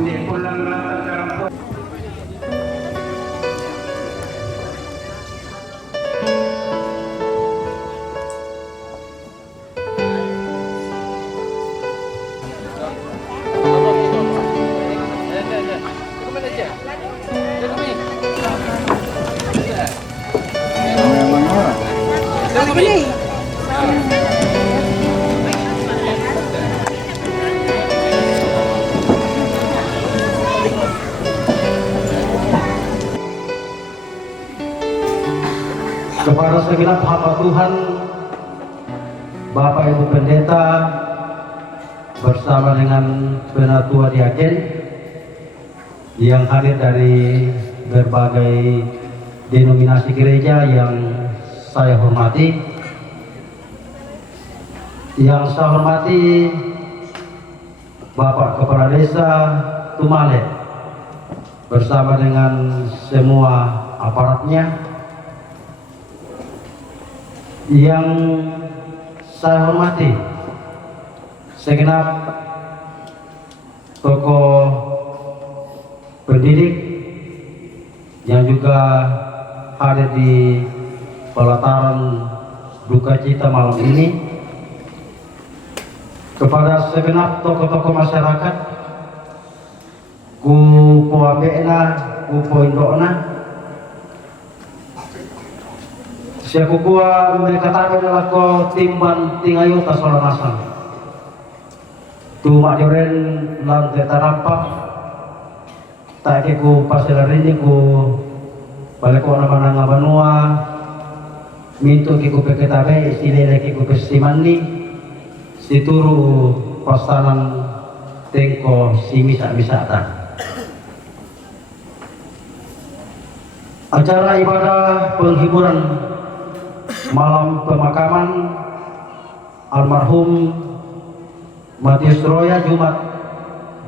Hindi po lang natagkaroon po. Kepada segenap hamba Tuhan, Bapak Ibu Pendeta bersama dengan Penatua Diaken yang hadir dari berbagai denominasi gereja yang saya hormati, Bapak Kepala Desa Tumale bersama dengan semua aparatnya, yang saya hormati segenap tokoh pendidik yang juga hadir di pelataran duka cita malam ini, kepada segenap tokoh-tokoh masyarakat, ku poabena, ku poindokna, siapa kuah mereka tahu adalah ko timban tingayu tasolanasan tu makjoren lantai tarampak tak ku pasilarini ku balik ko nama nanga banua mintu kiku peketabe sinile kiku pesimani situru pasanan tengko si misa ta. Acara ibadah penghiburan malam pemakaman almarhum Matius Roya Jumat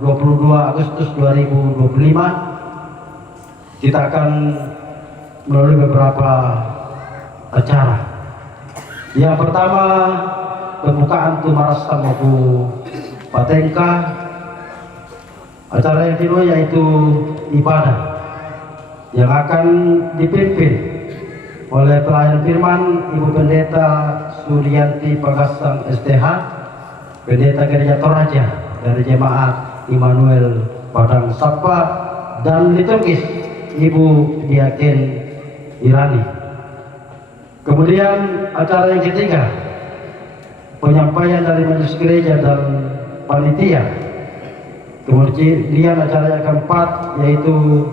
22 Agustus 2025 kita akan melalui beberapa acara. Yang pertama, pembukaan Tumaras Tamoku Patengka. Acara yang kedua yaitu ibadah yang akan dipimpin oleh pelayan firman Ibu Pendeta Suryanti Pagasang STH, Pendeta Gereja Toraja dari Jemaat Immanuel Padang Sapa, dan liturgis Ibu Diaken Irani. Kemudian acara yang ketiga, penyampaian dari majelis gereja dan panitia. Kemudian acara yang keempat yaitu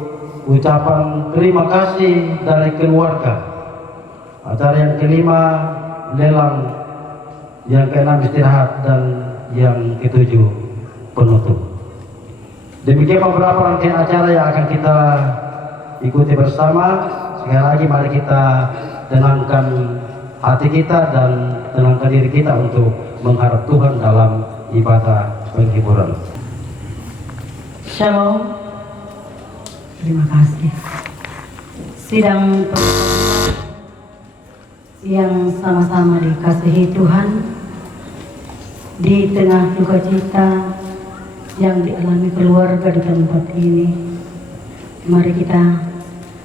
ucapan terima kasih dari keluarga. Acara yang kelima lelang, yang keenam istirahat, dan yang ketujuh penutup. Demikian beberapa rangkaian acara yang akan kita ikuti bersama. Sekali lagi mari kita tenangkan hati kita dan tenangkan diri kita untuk mengharap Tuhan dalam ibadah penghiburan. Shalom. Terima kasih. Sidang yang sama-sama dikasihi Tuhan, di tengah duka cita yang dialami keluarga di tempat ini, mari kita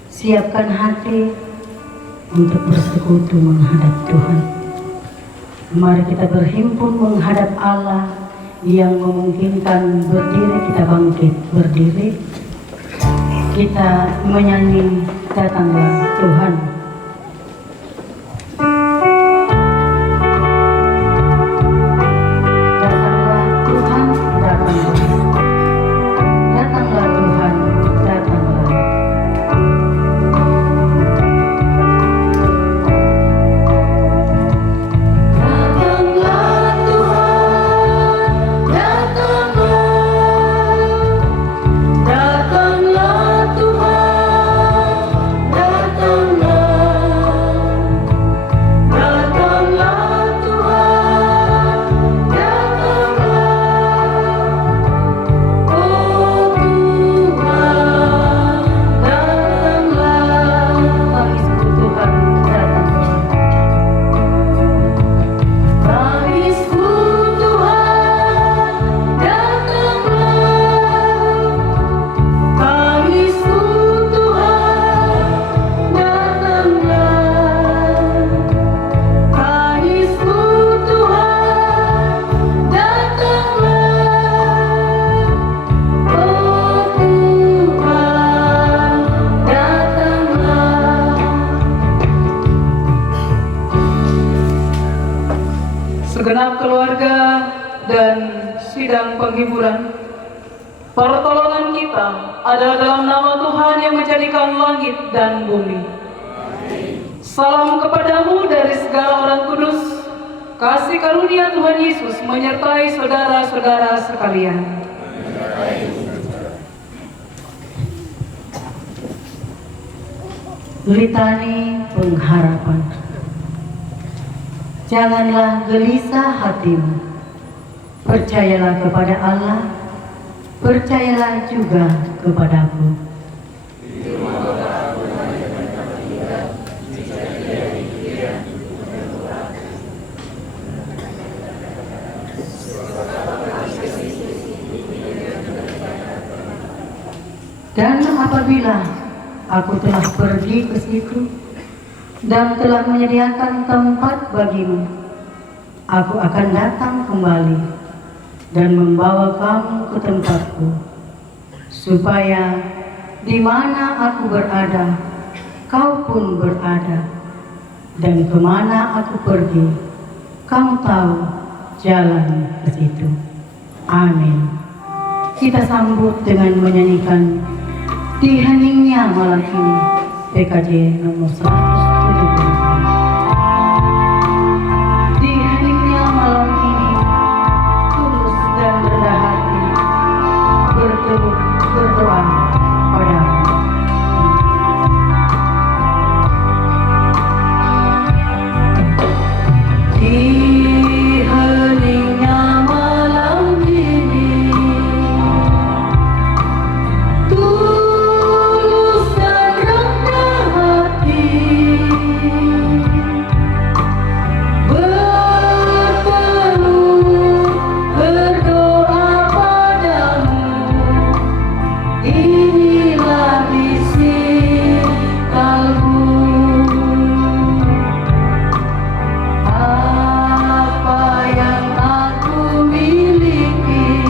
siapkan hati untuk bersekutu menghadap Tuhan. Mari kita berhimpun menghadap Allah yang memungkinkan berdiri, kita bangkit berdiri, kita menyanyi datanglah Tuhan. Datanglah segenap keluarga dan sidang penghiburan. Pertolongan kita adalah dalam nama Tuhan yang menjadikan langit dan bumi. Salam kepadamu dari segala orang kudus. Kasih karunia Tuhan Yesus menyertai saudara-saudara sekalian. Litani pengharapan. Janganlah gelisah hatimu. Percayalah kepada Allah, percayalah juga kepadaku. Dan apabila aku telah pergi ke situ dan telah menyediakan tempat bagimu, aku akan datang kembali dan membawa kamu ke tempatku, supaya di mana aku berada, kau pun berada, dan kemana aku pergi, kamu tahu jalan ke situ. Amin. Kita sambut dengan menyanyikan Di Heningnya Malam Ini, PKJ nomor 170. Di heningnya malam ini, tulus dan rendah hati, berdoa padamu. Di heningnya malam ini, tulus dan rendah hati, berdoa padamu. Inilah isi kalbu. Apa yang aku miliki,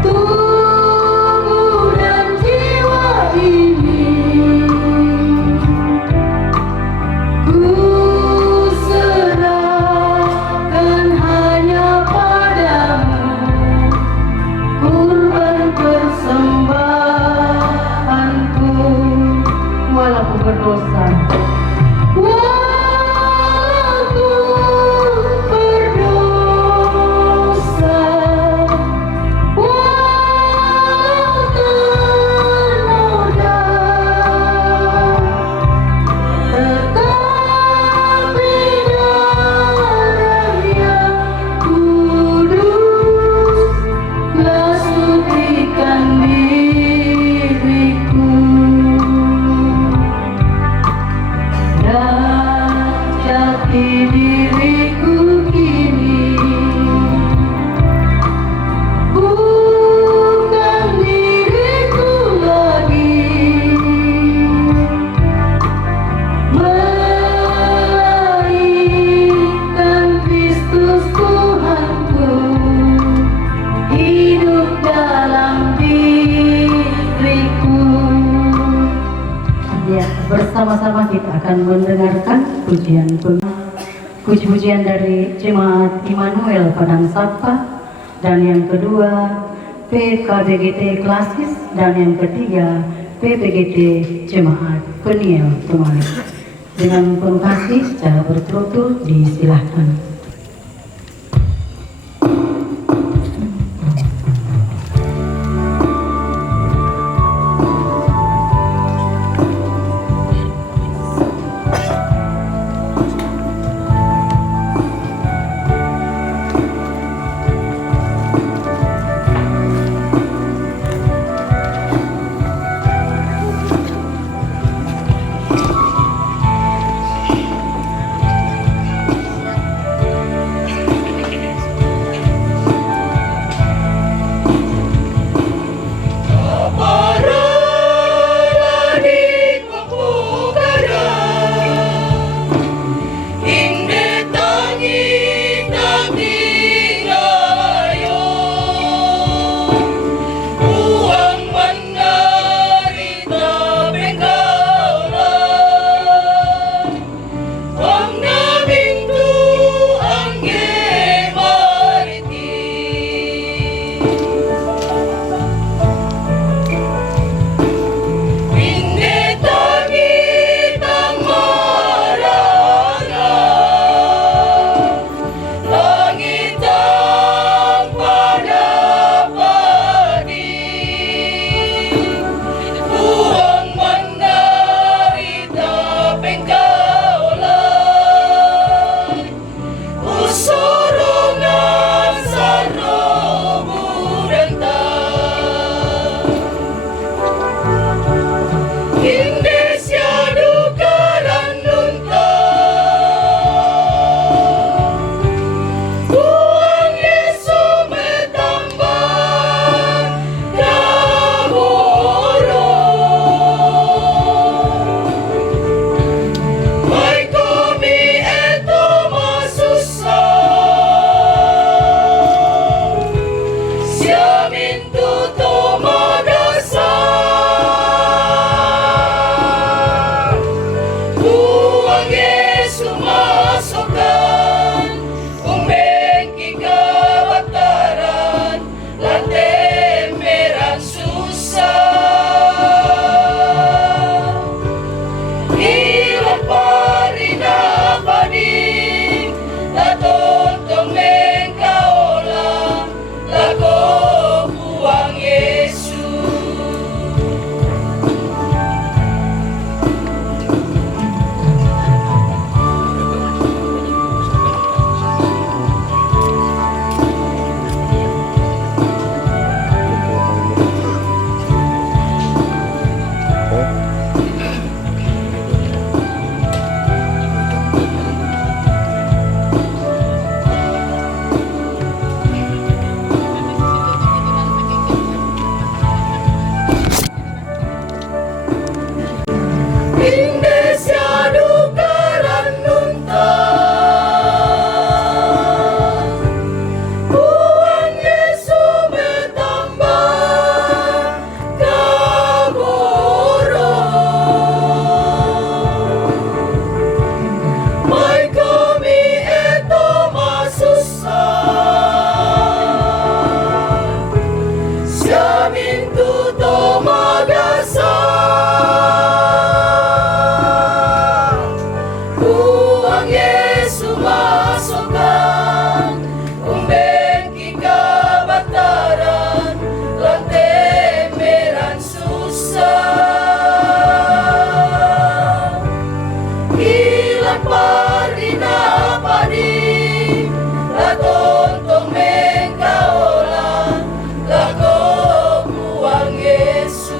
tubuh dan jiwa ini, ku serahkan hanya padamu, kurban persembahanku, walaupun berdosa. Walaupun berdosa, walau ternoda, tetapi darah yang kudus telah sucikan diriku. Dan jati diriku kini bukan diriku lagi, melainkan Kristus Tuhanku hidup dalam diriku. Ya, bersama-sama kita akan mendengarkan puji-pujian dari Jemaat Immanuel Padang Sapa, dan yang kedua PKBGT Klasis, dan yang ketiga PPGT Jemaat Peniel Kemarin. Dengan penuh kasih secara berturut-turut disilahkan. Puang Yesu masukkan umbeki kabataran lantai meran susah hilang parina padi latontong mengkaola lago Puang Yesu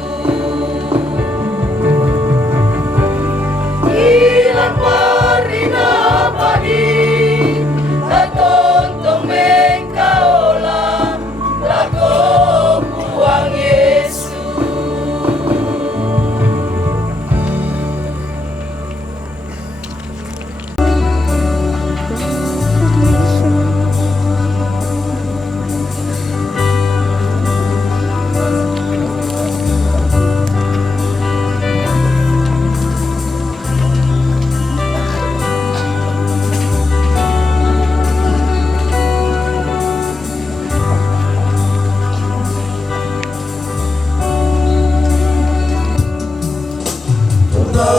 hilang parina padi latontong mengkaola lago Puang Yesu.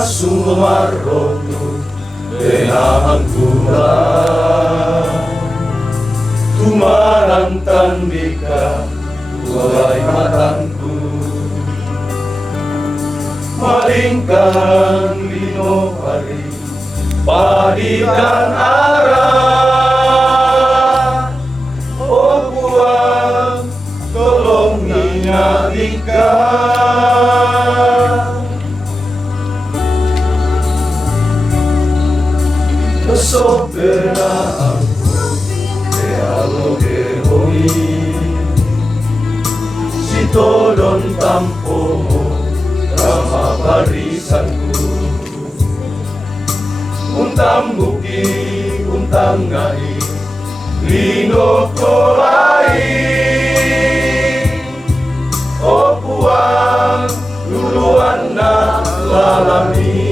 Sumarotu denahang kurang tumarang tandika walay matangku malingkan linopari padikan arah oh Puang tolong ingatkan soberaan te aloge hoi si todon tampomo rama barisanku untang buki untang ngai lino kolai oh Puang luluan na lalami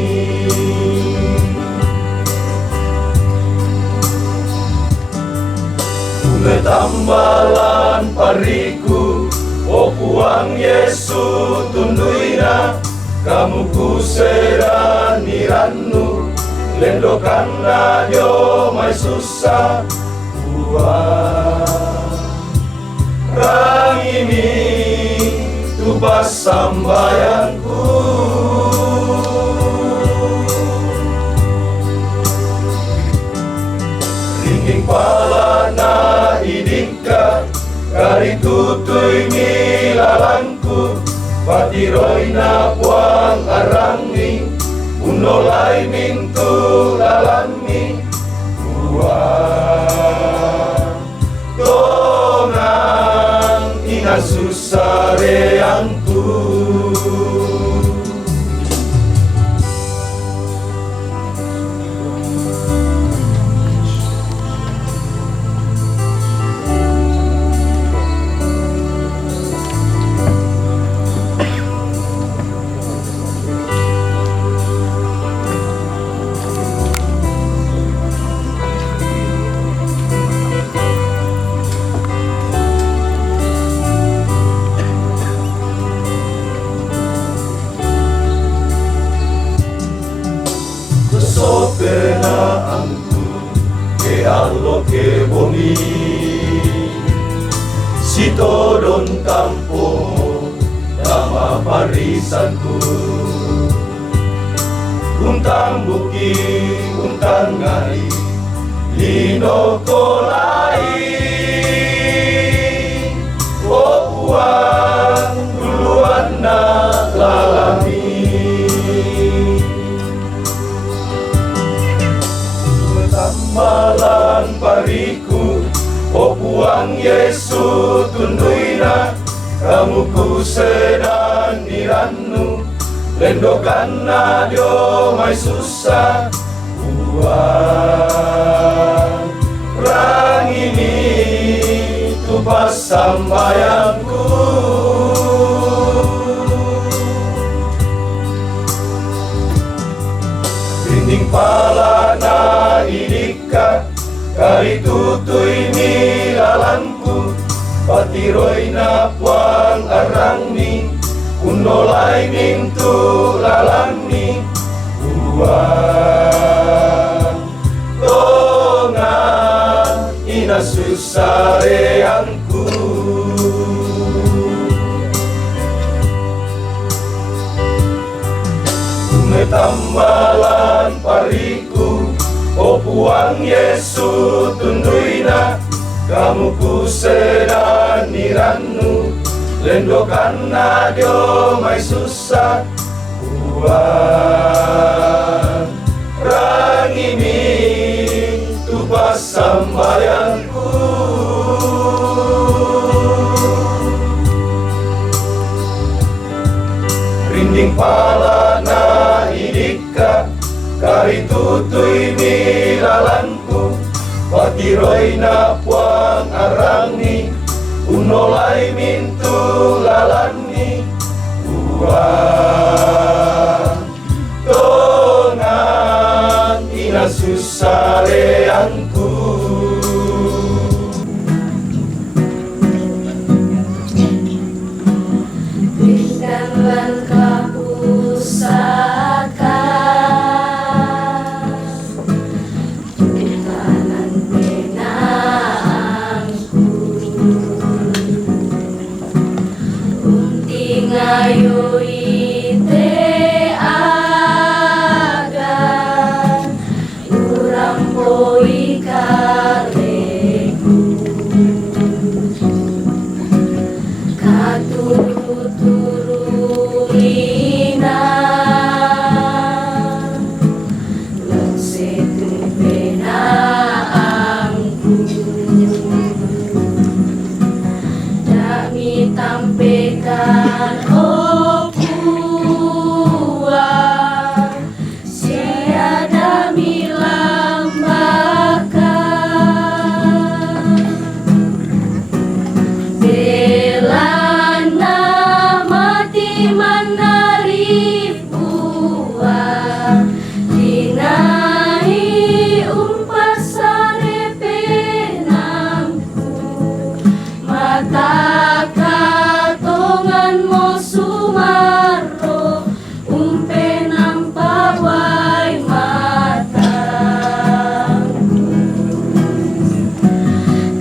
tambalan pariku oh Puang Yesu tunduina kamu kusera nirannu lendokan nadio mai susah Puang rang ini tubas sambayanku ringing palana idika kari tutui milalangku patiroina Puang arangi unolai mintu lalami Puang tongang ina susareangku penaanku ke allo ke bumi si todon tampomo nama parisanku untang buki untang ngai lino kolai oh Puang duluan na lalami malan pariku oh Puang Yesu tunduina kamu kusedan nirannu lendokan nadio mai susah Puang rang ini tupas sambayanku rinding palana idika kari tutui milalangku patiroina Puang arangni unolai mintu lalami Puang sareangku. Metambalan pariku, o puang Yesu tunduina, kamu kusedan niranu, lendokan nadio mai susah, buat rangimi tupas sambayangku. Rinding pala na idika, kari tutui milalanku, patiroi na puang arangi, unolai mintu lalani, buang tongan ina susareangku. Berikan langkah pusaka, tuntanan penangku, unting ayo ite aga, urampoi kaleku, katuru-turu ina, lensetu penaangku, dami tampekan oh puang, siada milambakan, belana mati manari buah, dinai umpas sare penamku, mata katongan mo sumaro, umpe nampawai matangku.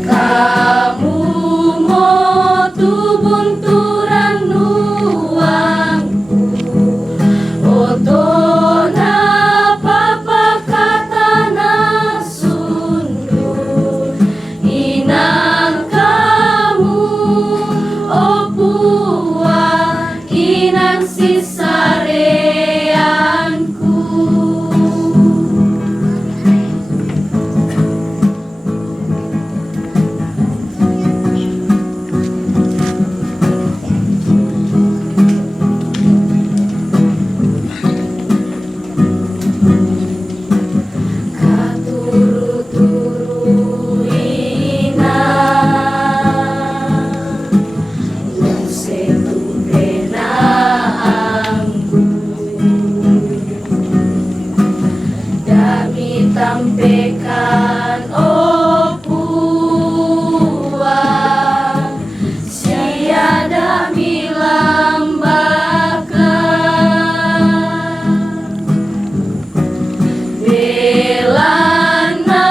Kamu mo tubunturan nuangku, oto na papakata na sundu, inang kamu o puang, inang sisareanku. Katuru-turu ina, lensetu penaangku, dami tampekan oh puang, siada milambakan, belana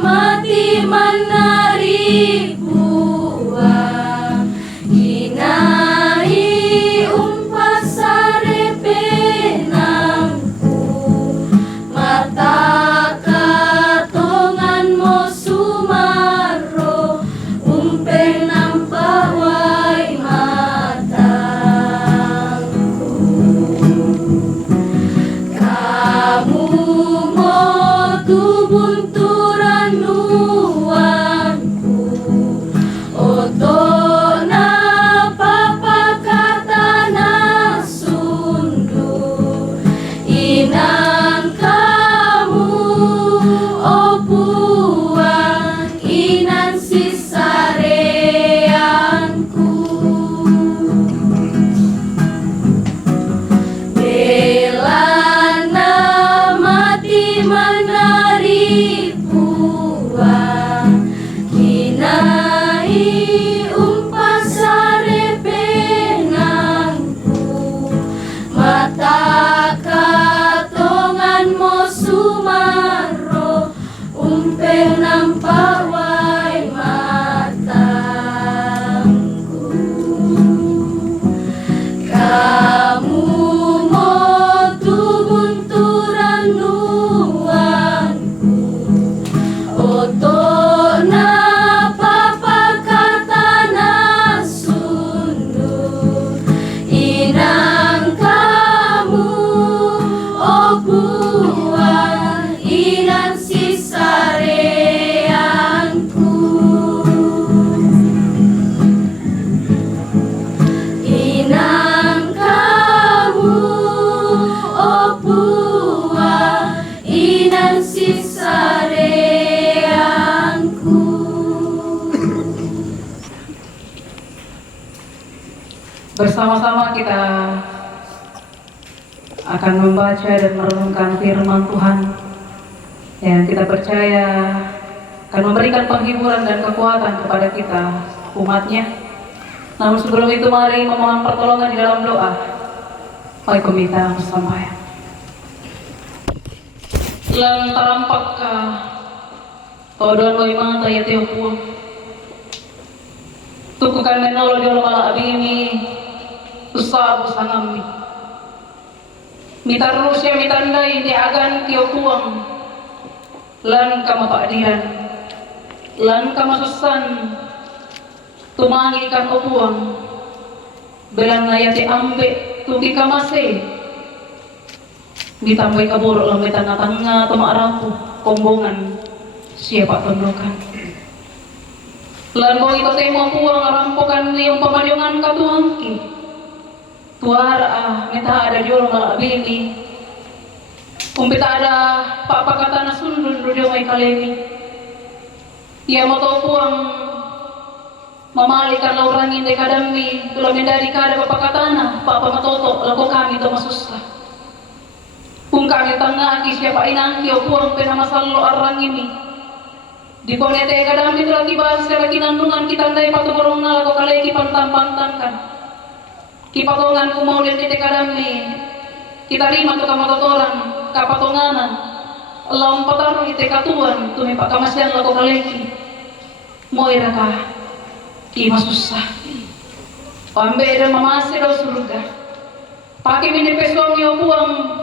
mati manari buah, inai umpas sare penangku, mata katongan mo sumaro, umpe nampawai matangku. Kamu mo tubunturan nuangku, oto na papakata na sundu, inang kamu o puang, inang sisareanku. Belana mati manari buah, kinai umpas sare penangku, mata katongan mo sumaro, umpe nampawai Bersama-sama kita akan membaca dan merenungkan firman Tuhan yang kita percaya akan memberikan penghiburan dan kekuatan kepada kita umatnya. Namun sebelum itu mari memohon pertolongan di dalam doa. Baik komita bersambayan. Lang tarampak ka Todon mo imang tayateo po Tukukan menolo di olah mala abimi Usabu sangami Mitarusya mitandai di agan kiopuang Lan kamapaadiran Lan kamasusan Tumangi kan opuang Belang nayati ambe Tuki kamase Ditambah kaburuk lang may tanga-tanga tumaarapo kombongan siapa tundukan lan mo ito temo puang arampokan yung pamalyungan katuangki tuara mita ada jolo malabini kumpita ada papakata na sundun rudio may kalemi iya mo to puang mamalikan laurangin de kadami tulamin dari kada papakatana papa matoto lako kami to masusta kung kami tanga aki siapa inang kio puang penamasalo arang ini di ponete kadami lagi bahas lagi nandungan kita ndai patuborong na lago kalai kipantan-pantan kan kipatongan kumaulian di kadami kita lima tu kamatotoran kapatonganan lawan pataru ite katuan tumi pak kamasyan lago kalai moira ka ima susah pambe dan mamase do surga pakai mini pesuang yo puang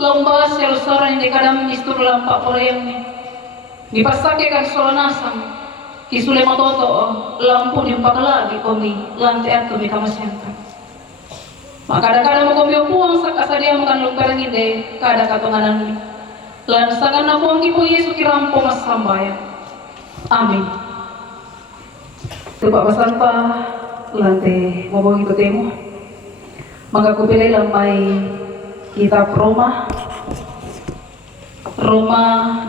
lomba sel soran di kadam mistur lampak porayangnya dipasake kan solonasang kisule matoto lampu di empat lagi komi lantai atu mi kamasyangkan maka kadang-kadang mo komi puang sakasa dia makan lungkarang ide kada katonganan mi lan sangan na puang kipu Yesu kirampo mas sambayan amin tupak pasanta lantai mabong ito temo maka kupilay lamay Kitab Roma 8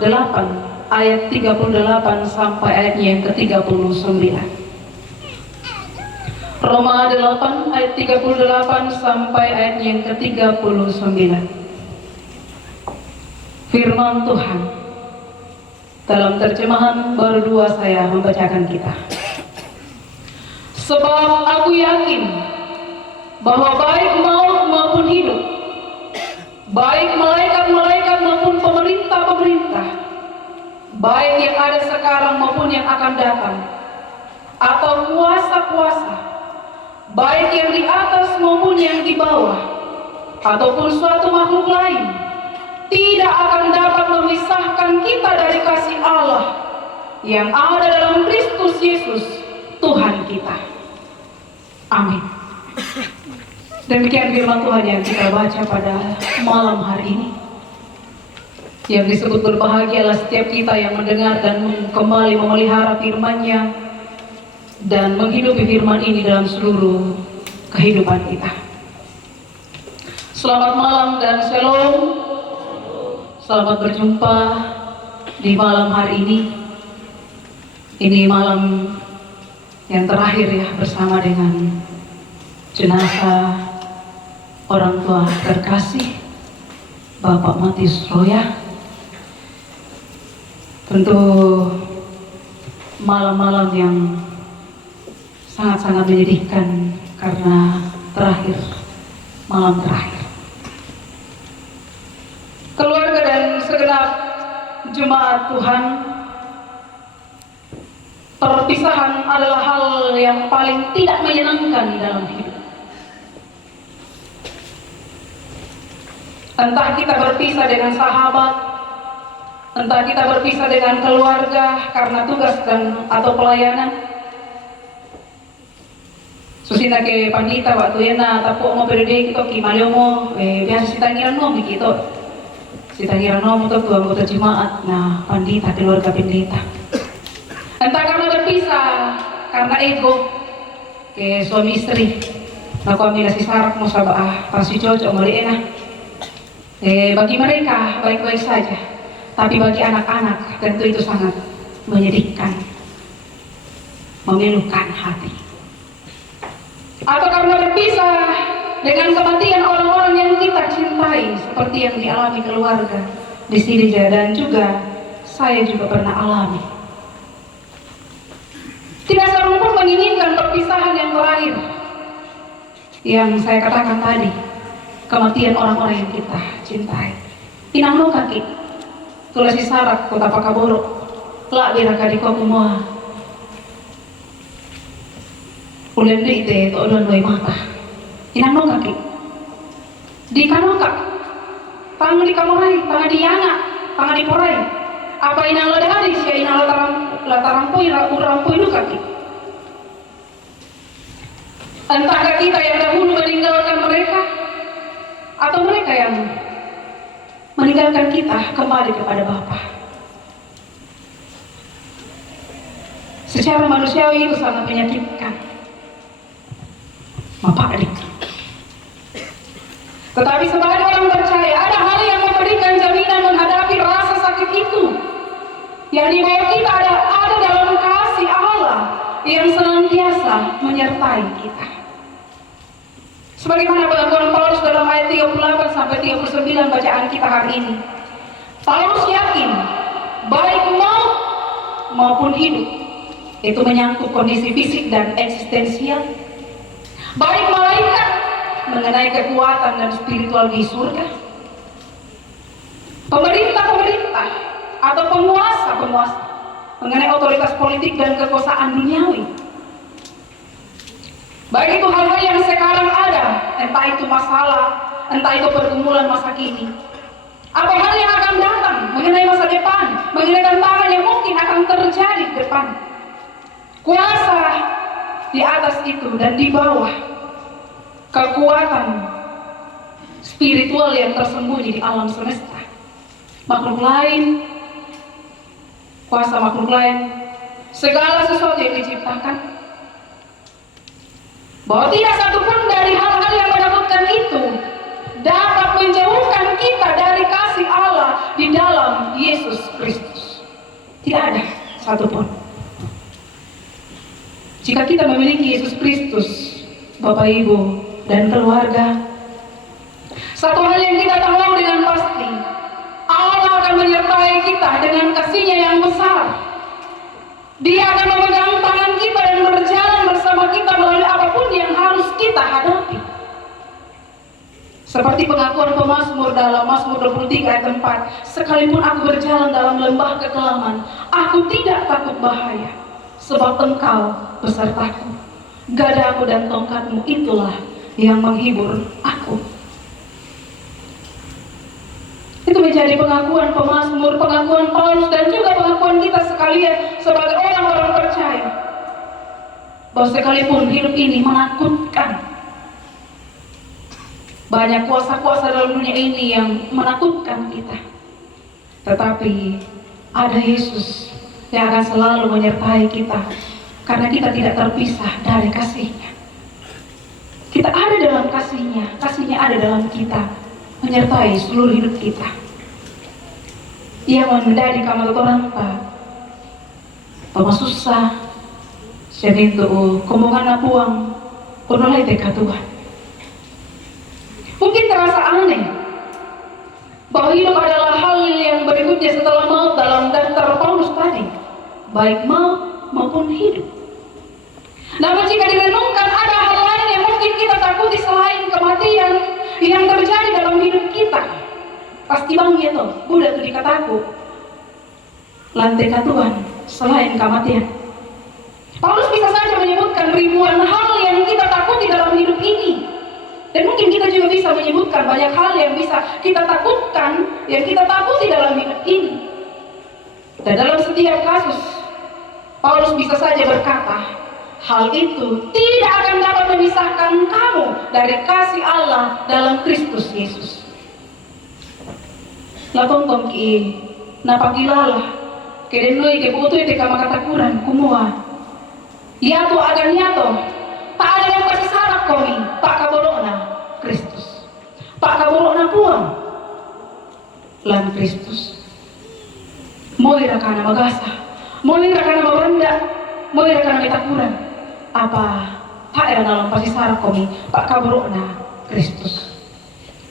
ayat 38 sampai ayatnya yang ke-39. Roma 8 ayat 38 sampai ayatnya yang ke-39. Firman Tuhan dalam terjemahan baru 2 saya membacakan kita. Sebab aku yakin bahwa baik maut maupun hidup, baik malaikat-malaikat maupun pemerintah-pemerintah, baik yang ada sekarang maupun yang akan datang, atau kuasa-kuasa, baik yang di atas maupun yang di bawah, ataupun suatu makhluk lain, tidak akan dapat memisahkan kita dari kasih Allah yang ada dalam Kristus Yesus, Tuhan kita. Amin. Demikian firman Tuhan yang kita baca pada malam hari ini. Yang disebut berbahagialah setiap kita yang mendengar dan kembali memelihara firman-Nya dan menghidupi firman ini dalam seluruh kehidupan kita. Selamat malam dan shalom. Selamat berjumpa di malam hari ini. Ini malam yang terakhir ya bersama dengan jenazah orang tua terkasih Bapak Matius Roya. Tentu malam-malam yang sangat-sangat menyedihkan karena malam terakhir. Keluarga dan segenap jemaat Tuhan, perpisahan adalah hal yang paling tidak menyenangkan dalam hidup. Entah kita berpisah dengan sahabat, entah kita berpisah dengan keluarga karena tugas atau pelayanan. Susina ke pandita waktu na tapo mo periode kita kimalyo mo biasa sitangiran mo mikito. Sitangiran mo to tuang kota jemaat na pandita keluarga pendeta. Entah karena berpisah karena ego ke suami istri. Naku ambil si sarak mo sa pasti cocok mali na. Bagi mereka baik-baik saja, tapi bagi anak-anak tentu itu sangat menyedihkan, memilukan hati. atau karena berpisah dengan kematian orang-orang yang kita cintai, seperti yang dialami keluarga di Sirija dan juga saya juga pernah alami. Tidak seorang pun menginginkan perpisahan yang terakhir, yang saya katakan tadi, kematian orang-orang yang kita cintai. Inang no kaki, tulasi sarak kota Pakaboro, lak biraka di kokumoa. Ulen di ite to don loy mata. Inang no kaki. Di kanoka, tang di kamurai, tang di yana, tang di porai. Apa inang lo dari sia inang lo tarampui rampui du kaki. Entahkah kita yang dahulu meninggalkan mereka, atau mereka yang meninggalkan kita kembali kepada Bapa. Secara manusiawi itu sangat menyakitkan, Bapak adik. Tetapi sebagai orang percaya, ada hal yang memberikan jaminan menghadapi rasa sakit itu, yang dibawa kita ada dalam kasih Allah yang senantiasa menyertai kita. Sebagaimana pengakuan Paulus dalam ayat 38 sampai 39 bacaan kita hari ini. Paulus yakin baik maut maupun hidup itu menyangkut kondisi fisik dan eksistensial. Baik malaikat mengenai kekuatan dan spiritual di surga, pemerintah-pemerintah atau penguasa-penguasa mengenai otoritas politik dan kekuasaan duniawi. Baik itu hal-hal yang sekarang ada, entah itu masalah, entah itu pergumulan masa kini, atau hal yang akan datang mengenai masa depan, mengenai tantangan yang mungkin akan terjadi di depan. Kuasa di atas itu dan di bawah, kekuatan spiritual yang tersembunyi di alam semesta, makhluk lain, kuasa makhluk lain, segala sesuatu yang diciptakan, bahwa tidak satupun dari hal-hal yang menakutkan itu dapat menjauhkan kita dari kasih Allah di dalam Yesus Kristus. Tidak ada satupun. Jika kita memiliki Yesus Kristus, Bapak Ibu dan keluarga, satu hal yang kita tahu dengan pasti, Allah akan menyertai kita dengan kasih-Nya yang besar. Dia akan memegang tangan kita dan berjalan bersama kita melalui apapun yang harus kita hadapi. Seperti pengakuan pemazmur dalam Mazmur 23 ayat 4, sekalipun aku berjalan dalam lembah kekelaman, aku tidak takut bahaya, sebab Engkau besertaku. Gadaku dan tongkatmu itulah yang menghibur aku. Itu menjadi pengakuan pemazmur, pengakuan Paulus, dan juga pengakuan kita sekalian sebagai orang-orang percaya, bahwa sekalipun hidup ini menakutkan, banyak kuasa-kuasa dalam dunia ini yang menakutkan kita, tetapi ada Yesus yang akan selalu menyertai kita, karena kita tidak terpisah dari kasih-Nya. Kita ada dalam kasih-Nya, kasih-Nya ada dalam kita, menyertai seluruh hidup kita. Ia mengendari kamar orang susah, jadi itu komongan puang, konolai teka Tuhan. Mungkin terasa aneh bahwa hidup adalah hal yang berikutnya setelah maut dalam daftar Paulus tadi, baik maut maupun hidup. Namun jika direnungkan, ada hal lain yang mungkin kita takuti selain kematian yang terjadi dalam hidup kita. Pasti bang gitu, udah tuh dikataku lantai Tuhan selain kematian. Paulus bisa saja menyebutkan ribuan hal yang kita takuti dalam hidup ini, dan mungkin kita juga bisa menyebutkan banyak hal yang bisa kita takutkan, yang kita takuti dalam hidup ini. Dan dalam setiap kasus, Paulus bisa saja berkata, hal itu tidak akan dapat memisahkan kamu dari kasih Allah dalam Kristus Yesus. Latong ki napakilala kedenoi ke butuh itu kama katakuran kumua yato agan yato tak ada yang kasih sarak komi pak kaborona Kristus, pak kaborona puang lan Kristus. Moira kana magasa, moira kana mawanda, moira kana metakuran, apa tak ada dalam pasisar kami Pak kaburukna Kristus.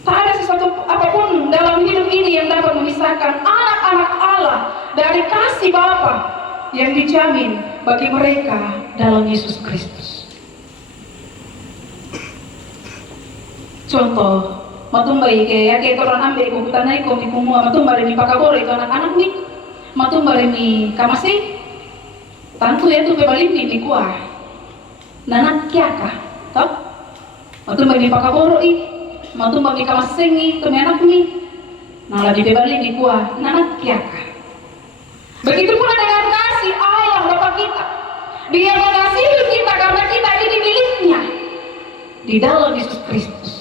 Tak ada sesuatu apapun dalam hidup ini yang dapat memisahkan anak-anak Allah dari kasih Bapa yang dijamin bagi mereka dalam Yesus Kristus. Contoh, matumbai kayak orang ambil kukutanai komi kumua matumbari mi pakaboro itu anak-anak mi matumbari mi kamasi tantu ya tu pebalini mi kuah nanak kiaka toh matumbari mi pakaboro i matumbari mi kamasengi tu anak mi nala di pebalini kuah nanak kiaka. Begitu pula dengan kasih Allah Bapa kita. Dia mengasihi kita karena kita ini miliknya di dalam Yesus Kristus.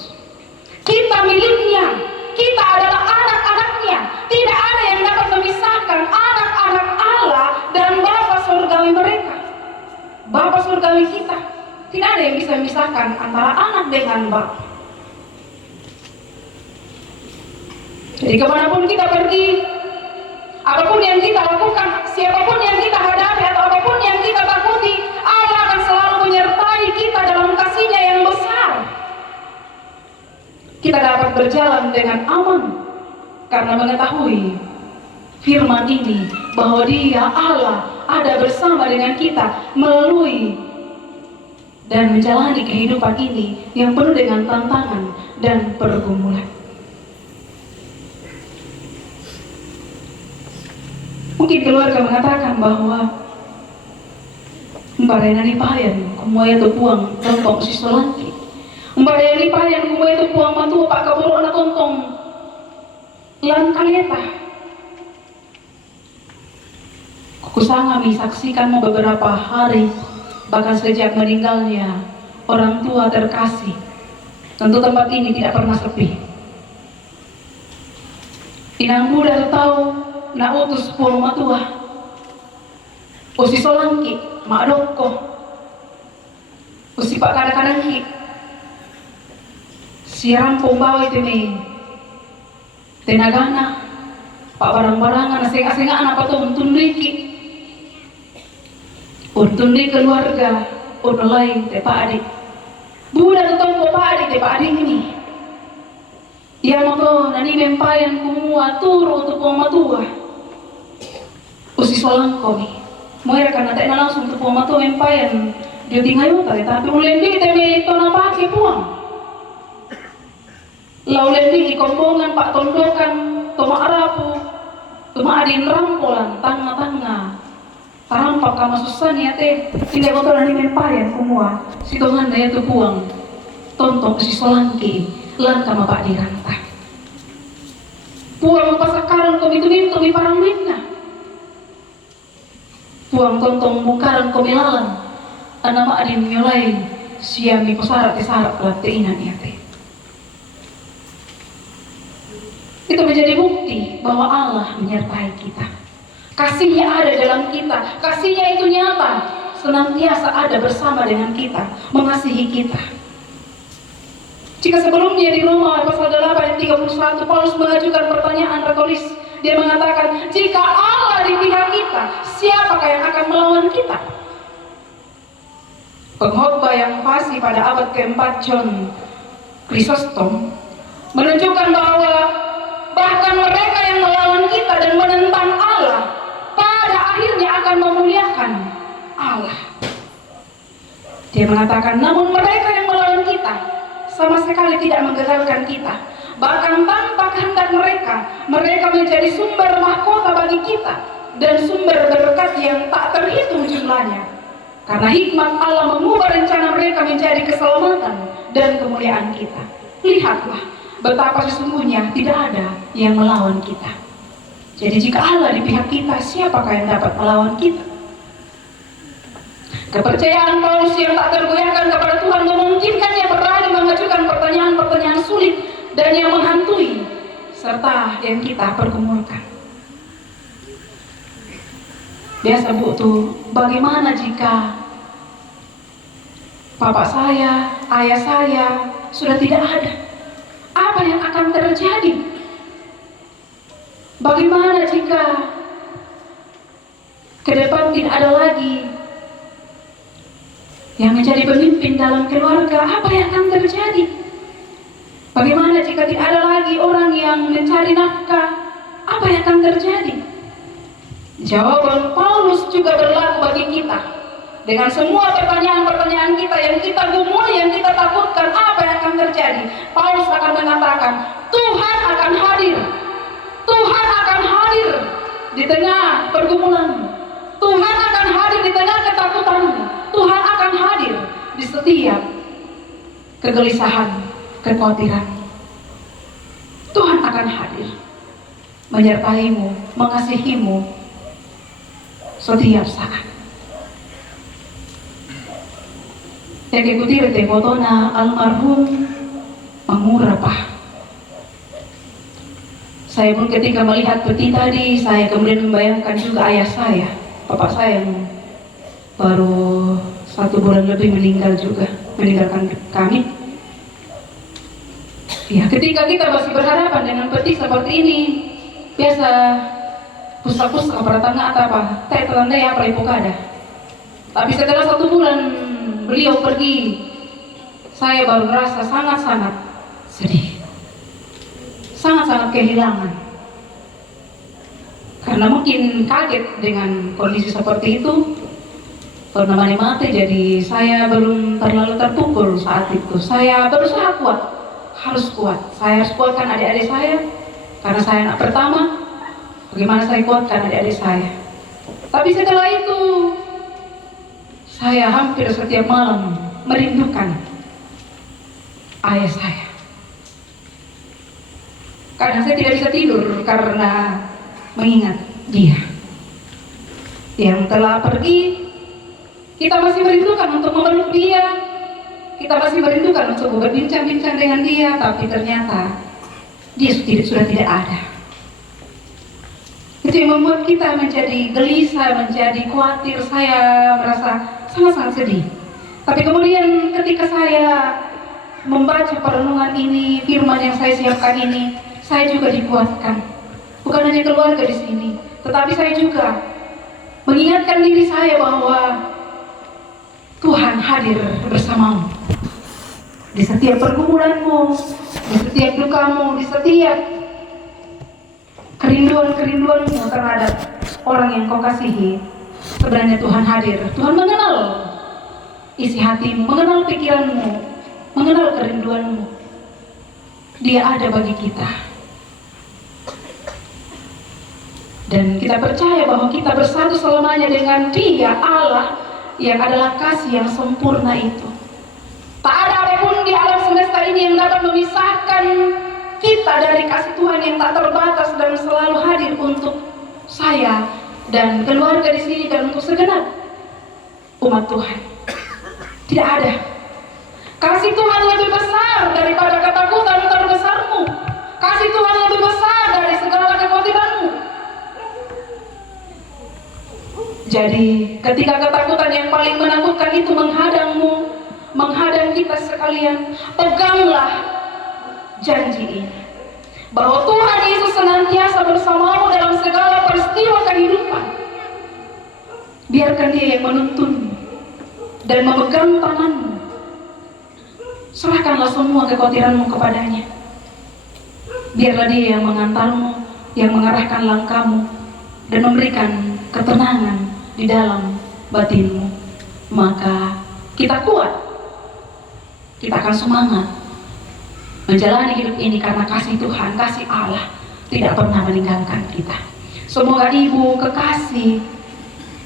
Kita miliknya, kita adalah anak-anaknya. Tidak ada yang dapat memisahkan anak-anak Allah dan Bapa surgawi mereka. Bapa surgawi kita. Tidak ada yang bisa memisahkan antara anak dengan Bapa. Jadi kemanapun kita pergi, apapun yang kita lakukan, siapapun yang kita hadapi atau apapun yang kita takuti, Allah akan selalu menyertai kita dalam kasih-Nya yang besar. Kita dapat berjalan dengan aman karena mengetahui firman ini bahwa Dia Allah ada bersama dengan kita melalui dan menjalani kehidupan ini yang penuh dengan tantangan dan pergumulan. Mungkin keluarga mengatakan bahwa Mbarena nipayan kumaya tu puang tontong si solanki. Mbarena nipayan kumaya tu puang mantu Pak kaburo na tontong lan kaleta. Kusanga saksikan mo beberapa hari bahkan sejak meninggalnya orang tua terkasih. Tentu tempat ini tidak pernah sepi. Inang muda tahu na utus puang matua usi solangki mak dokko usi pak kadang-kadang ki siaran pembawa itu nih tenagana pak barang-barangan asing-asingan apa tuh untun keluarga udah lain te pak adik budak tuh pak adik te pak adik ini ya moto nani mempayan kumua turu tu puang matua usi solang komi Moira kan nanti langsung tu puang matua mempayan dia tinggal tadi tapi ulendi teme itu napake puang lau lendi ikombongan pak tondokan toma arapu toma adin rampolan tanga-tanga tarampak kama susah nih teh tidak motor nani mempayan kumua si tongan daya tu puang tonton usi solangki lan kama pak dirantah puang pasakaran komi tu minto mi parang minna puang tontong bukaran komilalan anama adin nyolai siami pasarat isarat kelatiinan iate. Itu menjadi bukti bahwa Allah menyertai kita. Kasih-Nya ada dalam kita, kasih-Nya itu nyata, senantiasa ada bersama dengan kita, mengasihi kita. Jika sebelumnya di Roma pasal 8 ayat 31 Paulus mengajukan pertanyaan retoris. Dia mengatakan, jika Allah di pihak kita, siapakah yang akan melawan kita? Pengkhotbah yang fasih pada abad keempat John Chrysostom menunjukkan bahwa bahkan mereka yang melawan kita dan menentang Allah pada akhirnya akan memuliakan Allah. Dia mengatakan, namun mereka yang melawan kita sama sekali tidak menggagalkan kita. Bahkan tanpa kehendak mereka menjadi sumber mahkota bagi kita dan sumber berkat yang tak terhitung jumlahnya. Karena hikmat Allah mengubah rencana mereka menjadi keselamatan dan kemuliaan kita. Lihatlah betapa sesungguhnya tidak ada yang melawan kita. Jadi jika Allah di pihak kita, siapakah yang dapat melawan kita? Kepercayaan Paulus yang tak tergoyahkan kepada Tuhan memungkinkannya berani mengajukan pertanyaan-pertanyaan sulit dan yang menghantui serta yang kita pergumulkan. Biasa Bu tuh, bagaimana jika bapak saya, ayah saya sudah tidak ada? Apa yang akan terjadi? Bagaimana jika ke depan tidak ada lagi yang menjadi pemimpin dalam keluarga, apa yang akan terjadi? Bagaimana jika tidak ada lagi orang yang mencari nafkah? Apa yang akan terjadi? Jawaban Paulus juga berlaku bagi kita. Dengan semua pertanyaan-pertanyaan kita yang kita gumuli, yang kita takutkan, apa yang akan terjadi? Paulus akan mengatakan, Tuhan akan hadir. Tuhan akan hadir di tengah pergumulanmu. Tuhan akan hadir di tengah ketakutanmu. Tuhan akan hadir di setiap kegelisahan, kekhawatiran. Tuhan akan hadir menyertaimu, mengasihimu setiap saat. Yang ikuti teh fotona almarhum mangurapa. Saya pun ketika melihat peti tadi, saya kemudian membayangkan juga ayah saya, bapak saya yang baru 1 bulan lebih meninggalkan kami. Ya, ketika kita masih berhadapan dengan peti seperti ini, biasa pusat-pusat peratangga atau apa, saya tanda ya pelipukada. Tapi setelah 1 bulan beliau pergi, saya baru merasa sangat-sangat sedih, sangat-sangat kehilangan. Karena mungkin kaget dengan kondisi seperti itu. Karena mati, jadi saya belum terlalu terpukul saat itu. Saya berusaha kuat, harus kuat. Saya harus kuatkan adik-adik saya, karena saya anak pertama. Bagaimana saya kuatkan adik-adik saya? Tapi setelah itu, saya hampir setiap malam merindukan ayah saya. Kadang saya tidak bisa tidur karena mengingat dia yang telah pergi. Kita masih merindukan untuk memeluk dia, kita masih merindukan untuk berbincang-bincang dengan dia, tapi ternyata dia sudah tidak ada. Itu yang membuat kita menjadi gelisah, menjadi khawatir. Saya merasa sangat-sangat sedih. Tapi kemudian ketika saya membaca perenungan ini, firman yang saya siapkan ini, saya juga dikuatkan. Bukan hanya keluarga di sini, tetapi saya juga mengingatkan diri saya bahwa Tuhan hadir bersamamu di setiap pergumulanmu, di setiap dukamu, di setiap kerinduan-kerinduanmu terhadap orang yang kau kasihi. Sebenarnya Tuhan hadir. Tuhan mengenal isi hatimu, mengenal pikiranmu, mengenal kerinduanmu. Dia ada bagi kita. Dan kita percaya bahwa kita bersatu selamanya dengan Dia, Allah, yang adalah kasih yang sempurna itu. Tak ada apapun di alam semesta ini yang dapat memisahkan kita dari kasih Tuhan yang tak terbatas dan selalu hadir untuk saya dan keluarga di sini dan untuk segenap umat Tuhan. Tidak ada. Kasih Tuhan lebih besar daripada ketakutan terbesarmu. Kasih Tuhan lebih besar dari segala kekhawatiranmu. Jadi ketika ketakutan yang paling menakutkan itu menghadangmu, menghadang kita sekalian, peganglah janji ini, bahwa Tuhan Yesus senantiasa bersamamu dalam segala peristiwa kehidupan. Biarkan Dia yang menuntunmu dan memegang tanganmu. Serahkanlah semua kekhawatiranmu kepadanya. Biarlah Dia yang mengantarmu, yang mengarahkan langkahmu, dan memberikan ketenangan di dalam batinmu. Maka kita kuat, kita akan semangat menjalani hidup ini karena kasih Tuhan, kasih Allah tidak pernah meninggalkan kita. Semoga ibu kekasih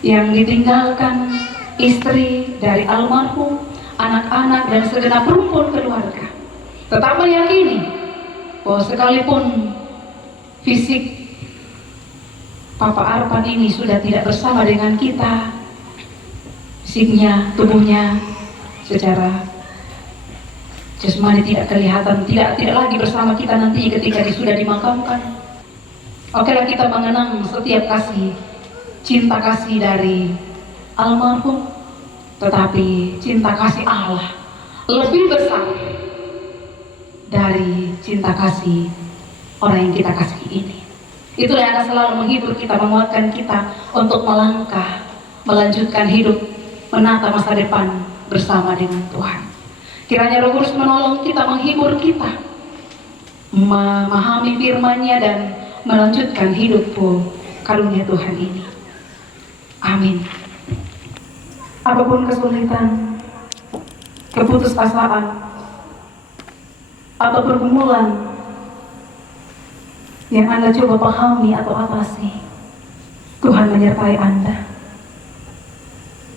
yang ditinggalkan istri dari almarhum, anak-anak dan segenap rumpun keluarga tetap meyakini bahwa sekalipun fisik Papa Arpan ini sudah tidak bersama dengan kita, fisiknya, tubuhnya secara jasmani tidak kelihatan, tidak lagi bersama kita nanti ketika dia sudah dimakamkan. Okelah kita mengenang setiap kasih, cinta kasih dari almarhum, tetapi cinta kasih Allah lebih besar dari cinta kasih orang yang kita kasihi ini. Itulah yang akan selalu menghibur kita, menguatkan kita untuk melangkah, melanjutkan hidup, menata masa depan bersama dengan Tuhan. Kiranya Roh Kudus menolong kita, menghibur kita, memahami firman-Nya dan melanjutkan hidup karunia Tuhan ini. Amin. Apapun kesulitan, keputusasaan, atau pergumulan yang Anda coba pahami atau atasi, Tuhan menyertai Anda.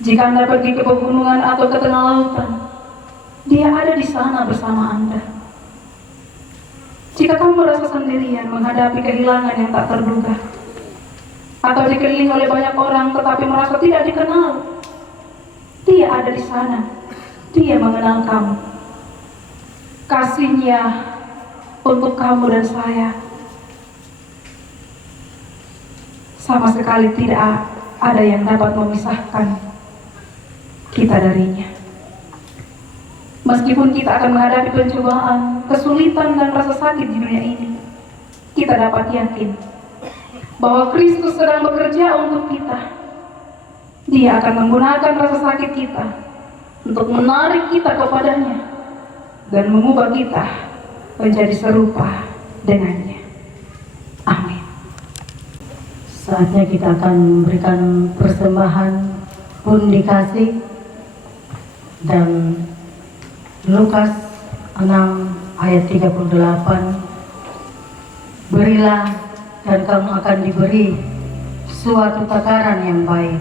Jika Anda pergi ke pegunungan atau ke tengah lautan, Dia ada di sana bersama Anda. Jika kamu merasa sendirian menghadapi kehilangan yang tak terduga, atau dikelilingi oleh banyak orang tetapi merasa tidak dikenal, Dia ada di sana. Dia mengenal kamu. Kasih-Nya untuk kamu dan saya sama sekali tidak ada yang dapat memisahkan kita darinya. Meskipun kita akan menghadapi pencobaan, kesulitan dan rasa sakit di dunia ini, kita dapat yakin bahwa Kristus sedang bekerja untuk kita. Dia akan menggunakan rasa sakit kita untuk menarik kita kepadanya dan mengubah kita menjadi serupa dengannya. Amin. Saatnya kita akan memberikan persembahan pundi kasih, dan Lukas 6 ayat 38, berilah dan kamu akan diberi suatu takaran yang baik,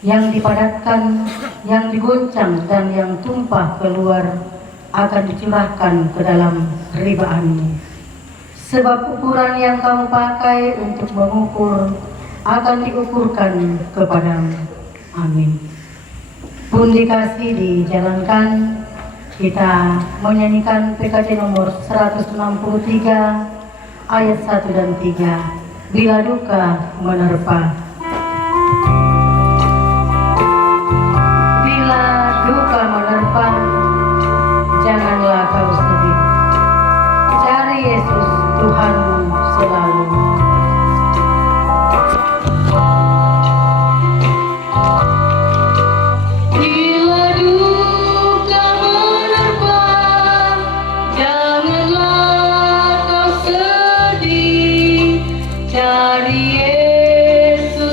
yang dipadatkan, yang diguncang dan yang tumpah keluar akan dicurahkan ke dalam ribaanmu. Sebab ukuran yang kamu pakai untuk mengukur akan diukurkan kepadamu. Amin. Pundi kasih dijalankan. Kita menyanyikan PKJ nomor 163 ayat 1 dan 3. Bila duka menerpa. Bila duka menerpa, janganlah kau sedih. Cari Yesus Tuhanmu selalu. Cari Yesus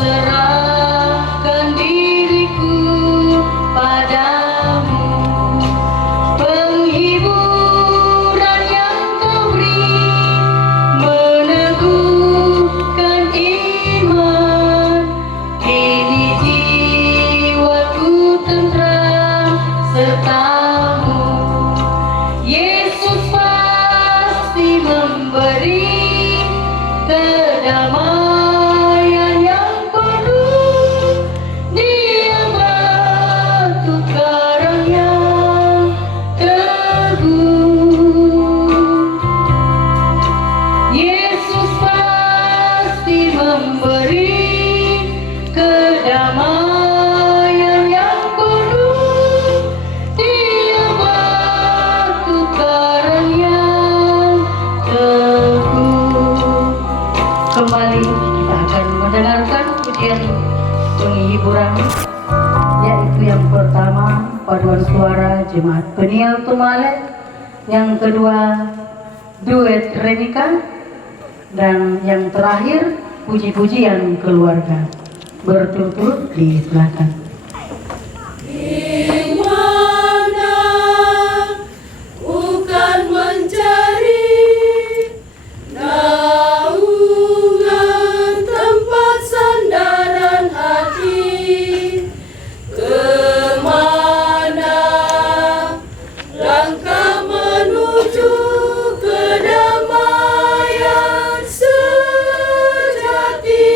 serahkan diriku padamu, penghiburan yang kau beri meneguhkan iman. Kini jiwaku tentram sertamu, Yesus pasti memberi kedamaian yang penuh. Dia batu karang yang teguh. Yesus pasti memberi kedamaian yang penuh. Dia batu karang yang teguh. Kembali kita akan mendengarkan pujian penghiburan, yaitu yang pertama paduan suara Jemaat Peniel Tumalet, yang kedua duet Remika, dan yang terakhir puji-pujian keluarga. Berturut-turut disilakan. Di mana bukan mencari naungan tempat sandaran hati, kemana langkah menuju kedamaian sejati.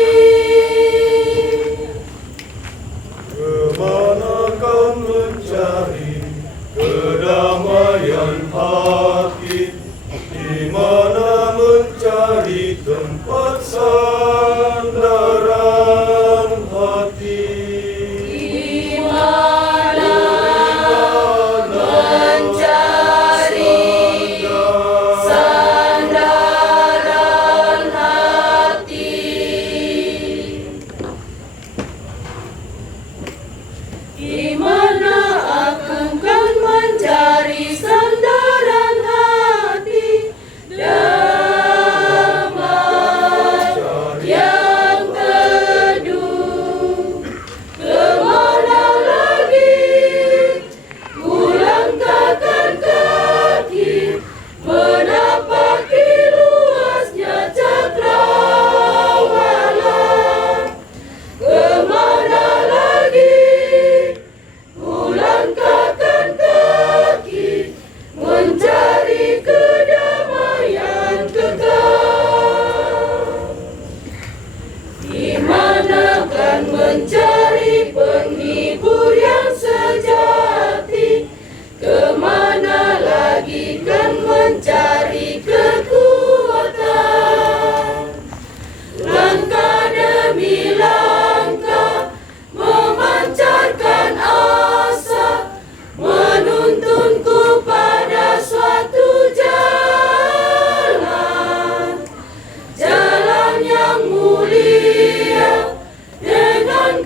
Kemana kau mencari kedamaian hati? Di mana mencari tempat sandaran hati? Di mana mencari sandaran hati? Di mana aku kan mencari sandaran hati, damai yang teduh. Kemana lagi ku langkahkan kaki, menapaki luasnya cakrawala. Kemana lagi ku langkahkan kaki, mencari kedamaian kekal. Di mana kan mencari penghibur yang sejati, kemana lagi kan mencari kekuatan. Langkah demi langkah memancarkan asa, menuntunku pada suatu jalan, jalan yang mulia dengan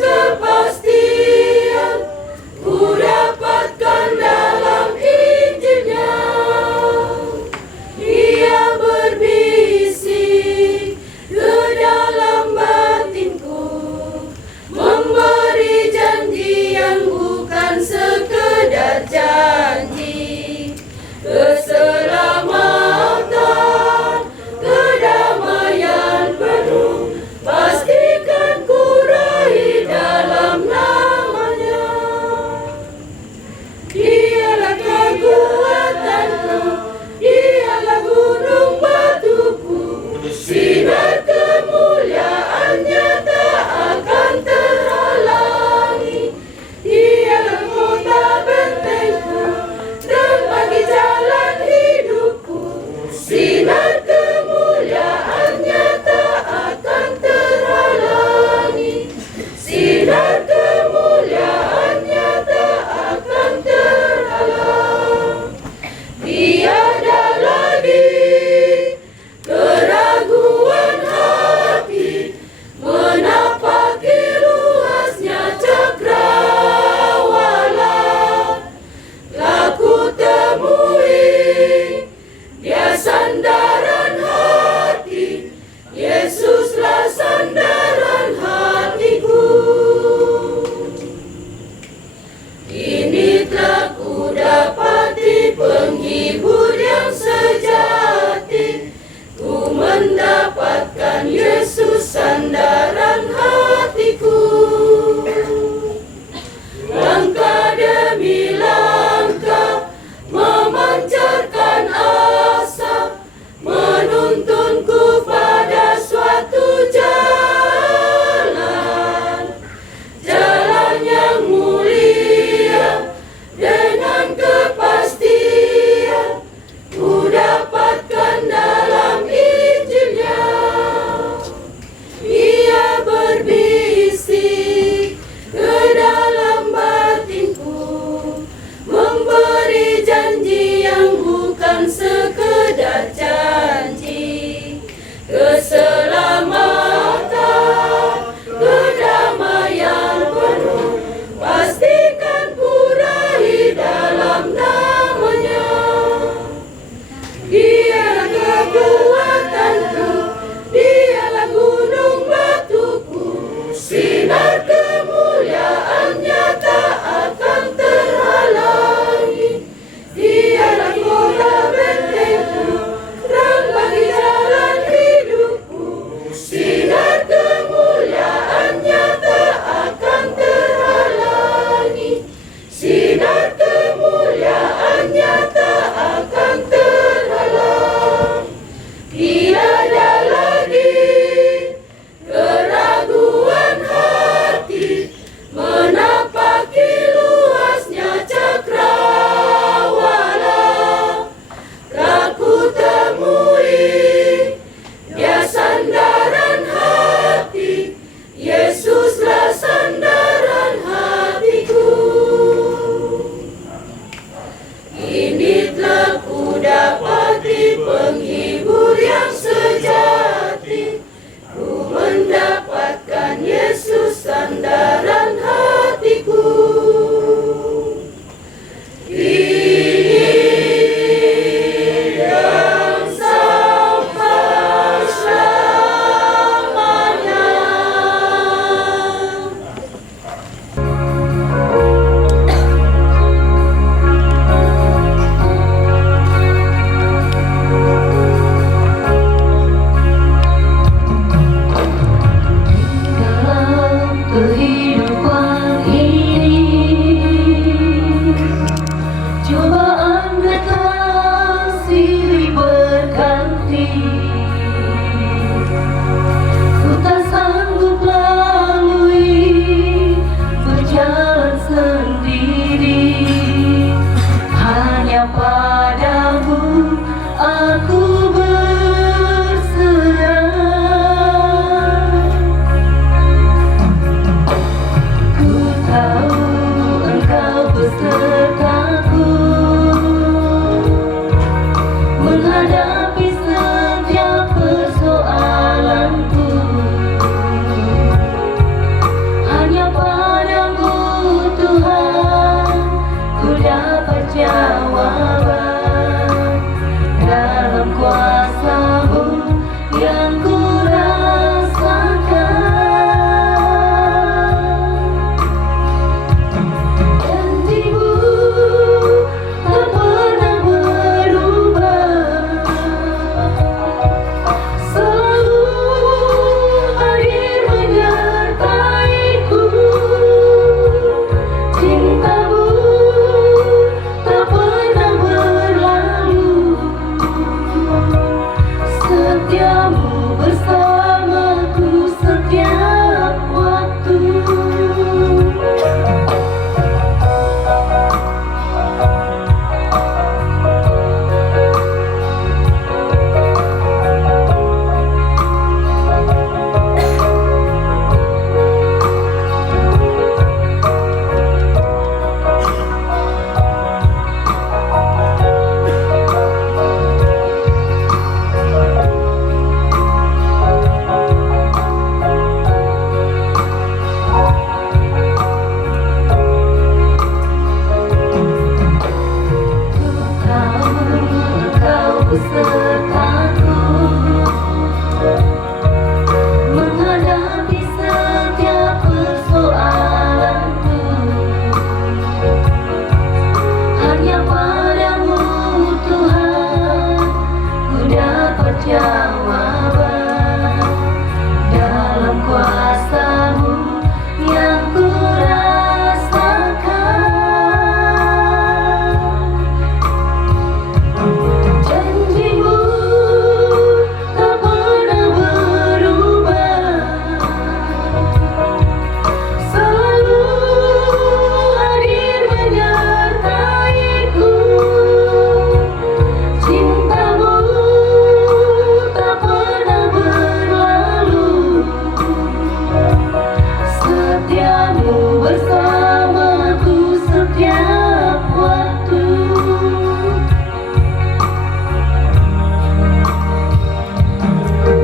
bersamaku setiap waktu.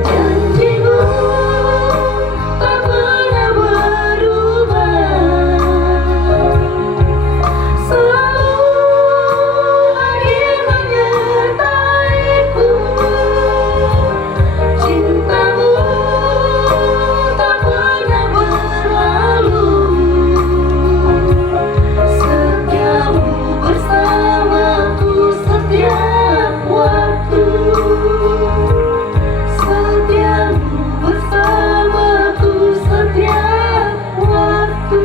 Janjimu tak pernah berubah, selalu hadir menyertaiku. Cintamu tak pernah berlalu, setiamu bersamaku setiap waktu. Setiamu bersamaku setiap waktu.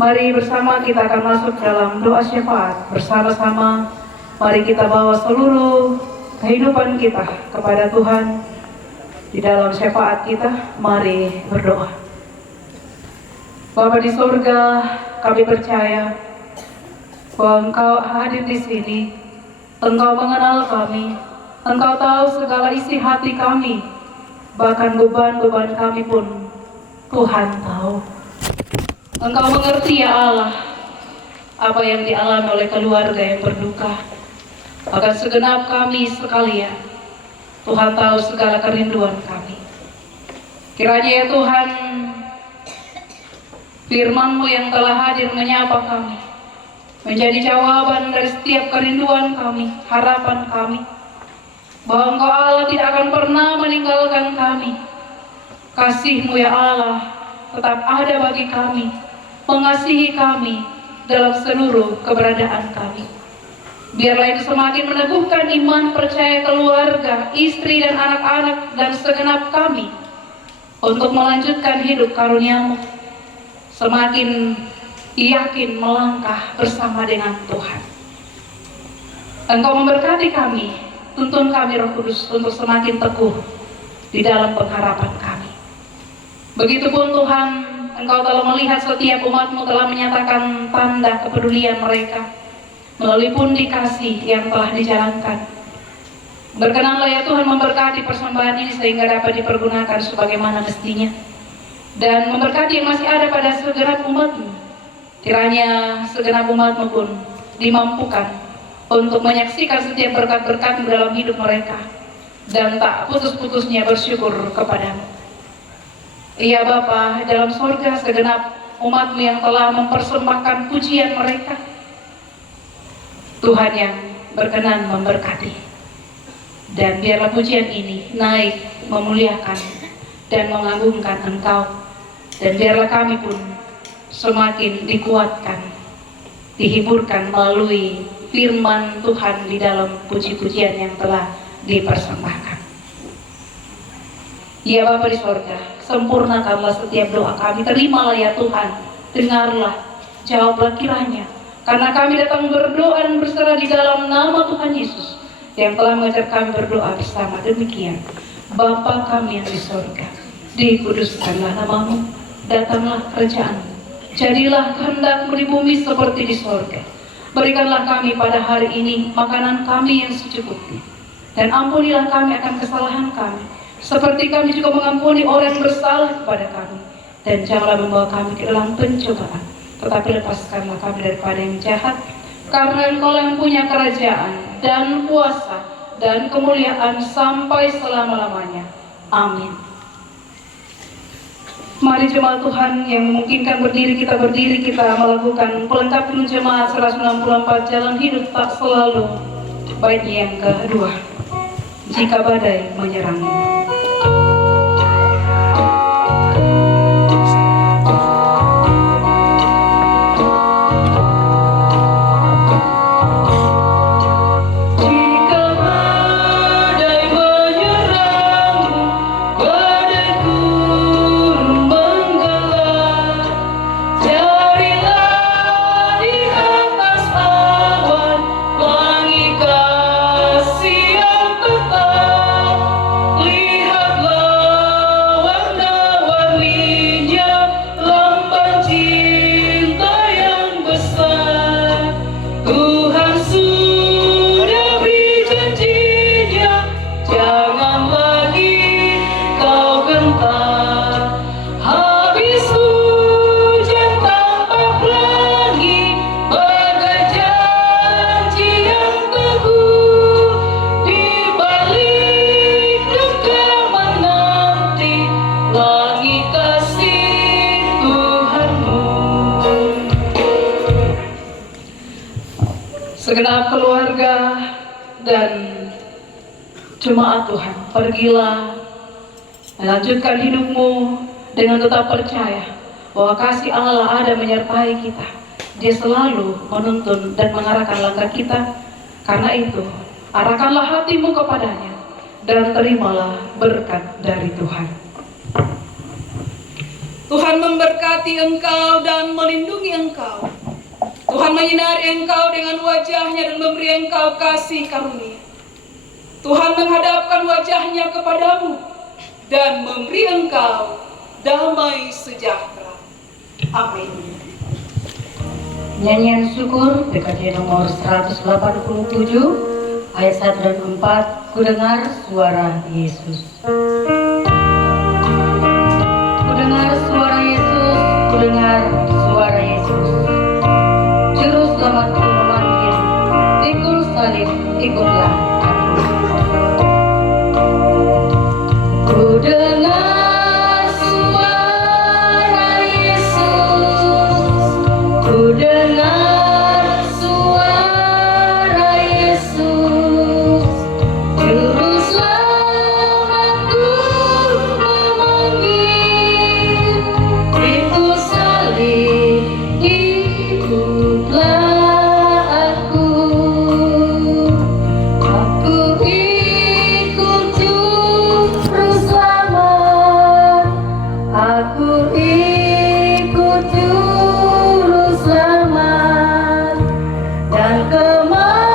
Mari bersama kita akan masuk dalam doa syafaat bersama-sama. Mari kita bawa seluruh kehidupan kita kepada Tuhan. Di dalam syafaat kita, mari berdoa. Bapa di surga, kami percaya bahwa Engkau hadir di sini. Engkau mengenal kami, Engkau tahu segala isi hati kami, bahkan beban-beban kami pun Tuhan tahu. Engkau mengerti ya Allah, apa yang dialami oleh keluarga yang berduka. Bahkan segenap kami sekalian, Tuhan tahu segala kerinduan kami. Kiranya ya Tuhan, firman-Mu yang telah hadir menyapa kami, menjadi jawaban dari setiap kerinduan kami, harapan kami, bahwa Engkau Allah tidak akan pernah meninggalkan kami. Kasih-Mu ya Allah tetap ada bagi kami, mengasihi kami dalam seluruh keberadaan kami. Biarlah itu semakin meneguhkan iman percaya keluarga, istri dan anak-anak dan segenap kami untuk melanjutkan hidup karunia-Mu, semakin yakin melangkah bersama dengan Tuhan. Engkau memberkati kami, tuntun kami Roh Kudus untuk semakin teguh di dalam pengharapan kami. Begitupun Tuhan, Engkau telah melihat setiap umat-Mu telah menyatakan tanda kepedulian mereka melalui pundi kasih yang telah dijalankan. Berkenanlah ya Tuhan memberkati persembahan ini sehingga dapat dipergunakan sebagaimana mestinya, dan memberkati yang masih ada pada segenap umat-Mu. Kiranya segenap umat-Mu pun dimampukan untuk menyaksikan setiap berkat-berkat-Mu dalam hidup mereka, dan tak putus-putusnya bersyukur kepadamu. Iya Bapa dalam sorga, segenap umat-Mu yang telah mempersembahkan pujian mereka, Tuhan yang berkenan memberkati. Dan biarlah pujian ini naik, memuliakan dan mengagungkan Engkau. Dan biarlah kami pun semakin dikuatkan, dihiburkan melalui firman Tuhan di dalam puji-pujian yang telah dipersembahkan. Ya Bapa di sorga, sempurnakanlah setiap doa kami. Terimalah ya Tuhan, dengarlah, jawablah kiranya. Karena kami datang berdoa dan berserah di dalam nama Tuhan Yesus yang telah mengajar kami berdoa bersama. Demikian, Bapa kami yang di sorga, dikuduskanlah nama-Mu, datanglah kerajaan-Mu, jadilah kehendak-Mu di bumi seperti di sorga. Berikanlah kami pada hari ini makanan kami yang secukupnya, dan ampunilah kami akan kesalahan kami, seperti kami juga mengampuni orang yang bersalah kepada kami. Dan janganlah membawa kami ke dalam pencobaan, tetapi lepaskanlah kami daripada yang jahat, karena Engkau yang punya kerajaan dan kuasa dan kemuliaan sampai selama-lamanya. Amin. Mari jemaat Tuhan yang memungkinkan berdiri, kita melakukan pelengkapan jemaat 164 jalan hidup tak selalu. Bait yang kedua, jika badai menyerangmu. Segenap keluarga dan jemaat Tuhan, pergilah melanjutkan hidupmu dengan tetap percaya bahwa kasih Allah ada menyertai kita. Dia selalu menuntun dan mengarahkan langkah kita. Karena itu, arahkanlah hatimu kepadanya dan terimalah berkat dari Tuhan. Tuhan memberkati engkau dan melindungi engkau. Tuhan menyinari engkau dengan wajahnya dan memberi engkau kasih karunia. Tuhan menghadapkan wajahnya kepadamu dan memberi engkau damai sejahtera. Amin. Nyanyian syukur PKJ nomor 187 ayat 1 dan 4. Kudengar suara Yesus. Kudengar suara Yesus, kudengar suara Yesus. Juru selamatku memanggil, pikul salib, ikutlah aku. Kudengar suara Yesus, kudengar suara Yesus. Juru selamatku memanggil, pikul salib, ikutlah aku. Aku ikut juru selamat, aku ikut juru selamat, dan kemanapun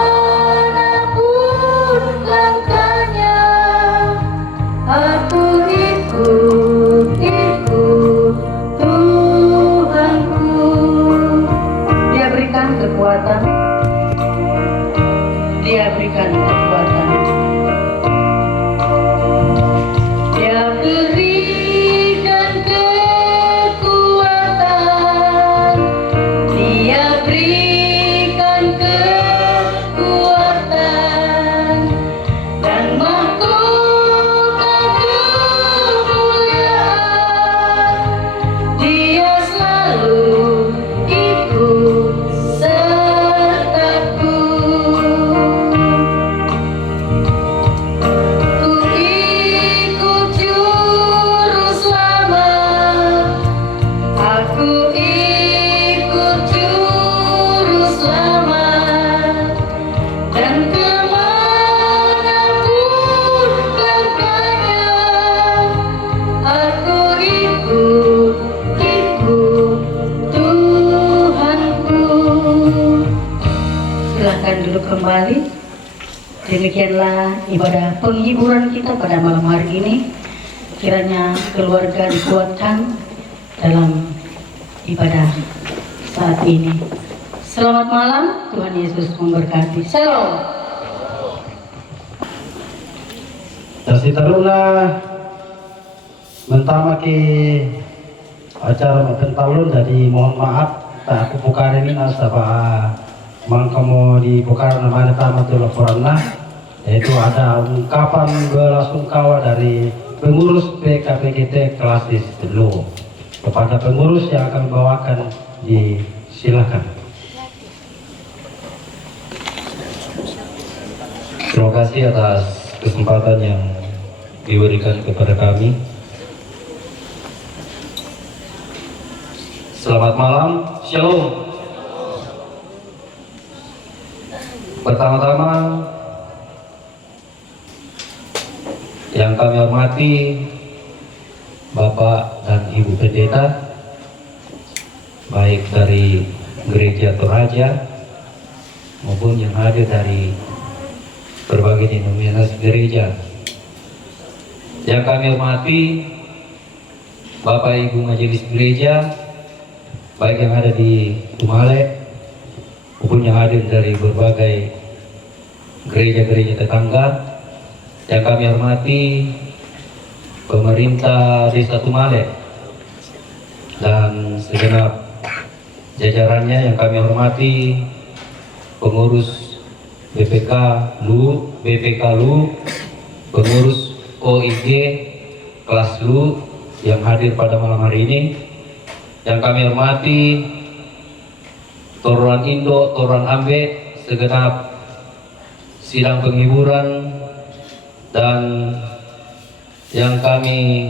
langkahnya, aku ikut Tuhanku. Dia berikan kekuatan, Dia berikan kekuatan, Dia berikan kekuatan, Dia berikan kekuatan, dan mahkota kemuliaan. Dia selalu ikut sertaku. Ku ikut juru selamat, aku ikut juru selamat, dan kemanapun langkahnya, aku ikut Tuhanku. Silahkan duduk kembali. Demikianlah ibadah penghiburan kita pada malam hari ini. Kiranya keluarga dikuatkan dalam ibadah saat ini. Selamat malam, Tuhan Yesus memberkati. Shalom. Dasi taruna mentamaki acara pentalun dari mohon maaf tak aku pukarin ini nasabah mangkamo di pukaran nama tama tu laporanna, yaitu ada ungkapan belasungkawa dari pengurus PKPGT Klasis dulu kepada pengurus yang akan membawakan. Silakan. Terima kasih atas kesempatan yang diberikan kepada kami. Selamat malam, Shalom. Pertama-tama yang kami hormati Bapak dan Ibu Pendeta, baik dari Gereja Toraja maupun yang hadir dari berbagai denominasi gereja. Yang kami hormati Bapak Ibu Majelis Gereja, baik yang ada di Tumale maupun yang hadir dari berbagai gereja-gereja tetangga. Yang kami hormati pemerintah Desa Tumale dan segenap jajarannya. Yang kami hormati pengurus BPK LU, pengurus OIG kelas LU yang hadir pada malam hari ini. Yang kami hormati Toruan Indo, Toruan Ambe, segenap sidang penghiburan, dan yang kami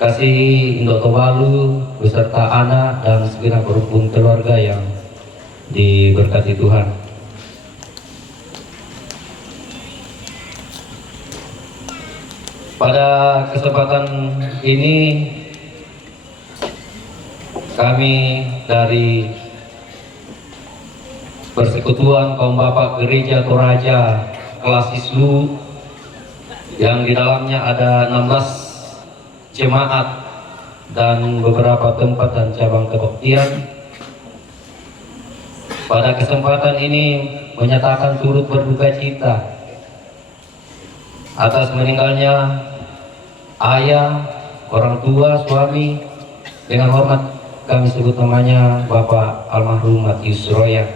kasihi Indo Tobalu beserta anak dan segenap rukun keluarga yang diberkati Tuhan. Pada kesempatan ini kami dari Persekutuan Kaum Bapak Gereja Toraja Klasis LU yang di dalamnya ada 16 jemaat dan beberapa tempat dan cabang kebaktian, pada kesempatan ini menyatakan turut berduka cita atas meninggalnya ayah, orang tua, suami. Dengan hormat kami sebut namanya Bapak almarhum Matius Roya.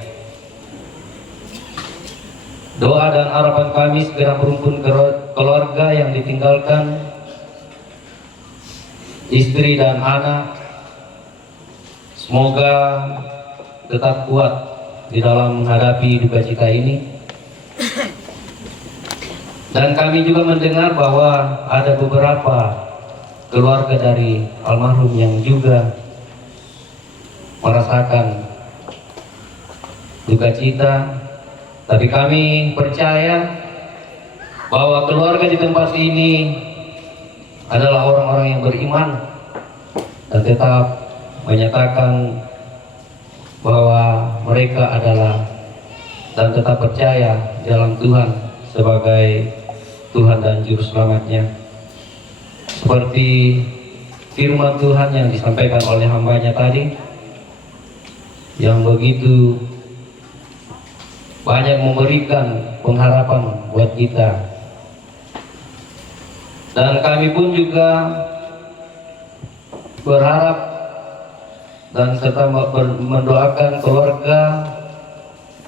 Doa dan harapan kami segera berumpun keluarga yang ditinggalkan, istri dan anak. Semoga tetap kuat di dalam menghadapi duka cita ini. Dan kami juga mendengar bahwa ada beberapa keluarga dari almarhum yang juga merasakan duka cita. Tapi kami percaya bahwa keluarga di tempat ini adalah orang-orang yang beriman dan tetap menyatakan bahwa mereka adalah dan tetap percaya dalam Tuhan sebagai Tuhan dan Juru Selamatnya. Seperti firman Tuhan yang disampaikan oleh hambanya tadi, yang begitu banyak memberikan pengharapan buat kita. Dan kami pun juga berharap dan serta mendoakan keluarga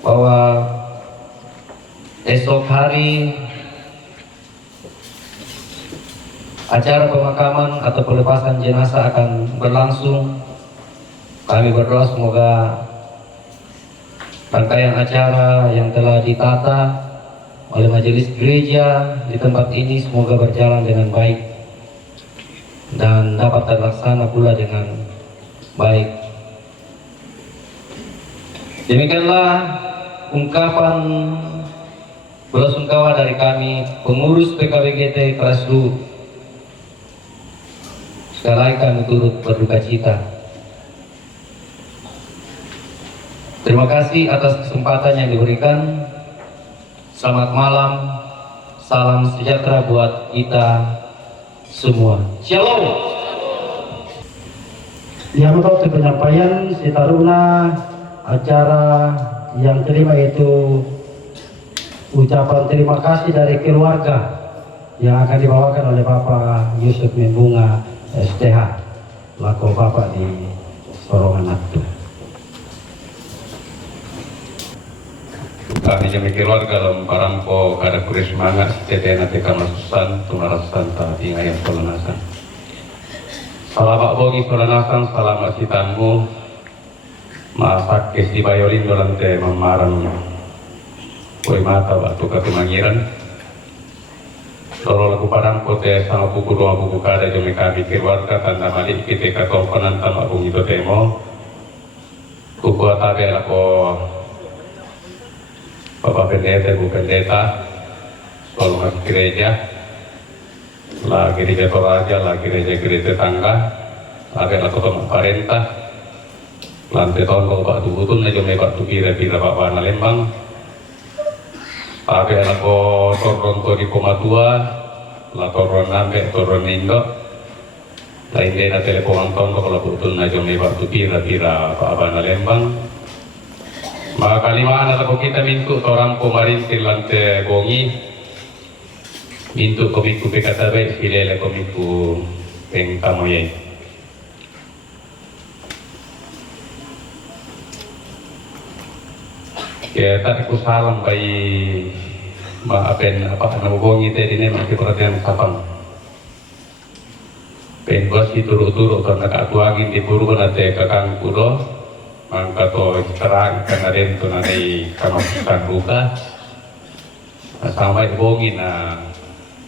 bahwa esok hari acara pemakaman atau pelepasan jenazah akan berlangsung. Kami berdoa semoga rangkaian acara yang telah ditata oleh majelis gereja di tempat ini semoga berjalan dengan baik dan dapat terlaksana pula dengan baik. Demikianlah ungkapan belasungkawa dari kami pengurus PKBGT kelas 2. Sekali lagi kami turut berduka cita. Terima kasih atas kesempatan yang diberikan. Selamat malam, salam sejahtera buat kita semua. Shalom. Yang untuk penyampaian si taruna acara yang kelima itu ucapan terima kasih dari keluarga yang akan dibawakan oleh Bapak Yusuf Mimbunga STH laku Bapak di Sorongan Natu. Kami jami keluarga dalam parampo kada kuri semangat cete nanti kamasusan tunarasan tadi ngayam solanasan. Salamat bogi solanasan salamat sitanmu masak kesi bayolin dolante mamaran koi mata batu katumangiran. Loro lagu parampo te sama buku dua buku kada jami kami keluarga tanda malik kita katomponan tama bungi to temo. Buku atabe lako Bapak Pendeta, Ibu Pendeta, selalu masuk gereja, lah gereja Toraja, lah gereja tetangga, lah ketua parentah, lantai tahun kau Pak Tubutun, aja me Pak Tupira Bapak Nalembang, tapi anak kau Toronto di Komatua, lah Toron Nambe, Toron Indo, lain dena telepon tahun kau Tubutun, aja me Pak Tupira Bapak Nalembang. Maka kalimaan atau kita mintu orang pemarintir lantai bongi mintu komiku bekata baik silele komiku pengkamoye. Ya tadi ku salam bayi maapen apa nama bongi tadi ini masih perhatian sapang. Penguasi turu-turu karena katuangin di buru nate kakang kudo. Mangka to terang karena rento nanti kamasusan buka sampai bongin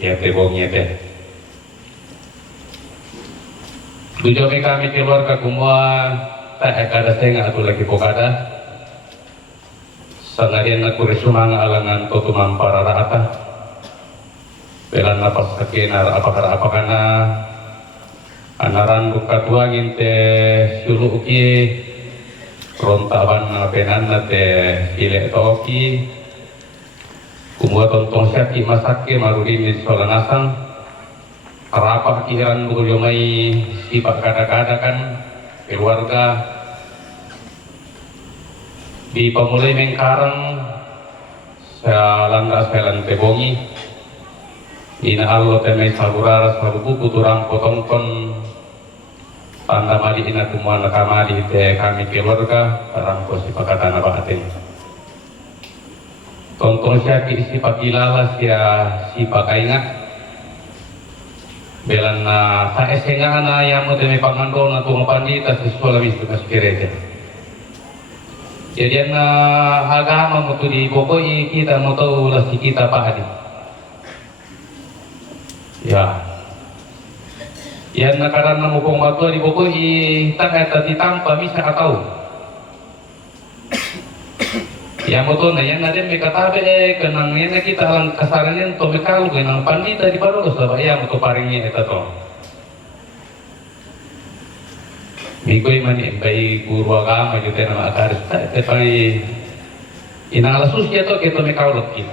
ya te bongnya teh tujuan kami keluarga semua tak ada setengah atau lagi pokada sangarian aku resumanga alangan to tumampara rata belan napas sakena apakah anaran buka tuangin teh sulu uki rontaban penan te pilek toki kumua tontong syaki masake marudin di solanasang karapa kiran bulu mai sifat kada-kada kan keluarga di pemulai mengkarang landa selan tebongi ina allo temai saburara sabuku turang potongkon tanda mali ina semua nakamali te kami keluarga rangko si pakatan abating tonton siaki si pakilala si pakainga belan na sa esenga na yamo teme pangando na tumapandita si sualamis tumas gereja. Jadi na agama mo to di pokoknya kita mo tahu lah si kita pahadi. Ya. Yan na karena mo kung matua di pokoknya tak eta ditampa bisa atau. Ya mo to na yan na din may katabi kanang yan na kita lang kasaran yan to may kalu kanang pandita di parulos lah ya mo to paringin eta to. Mikoy man impay guru agama jute nama akaris tepay inang lasusya to keto me kaulot ki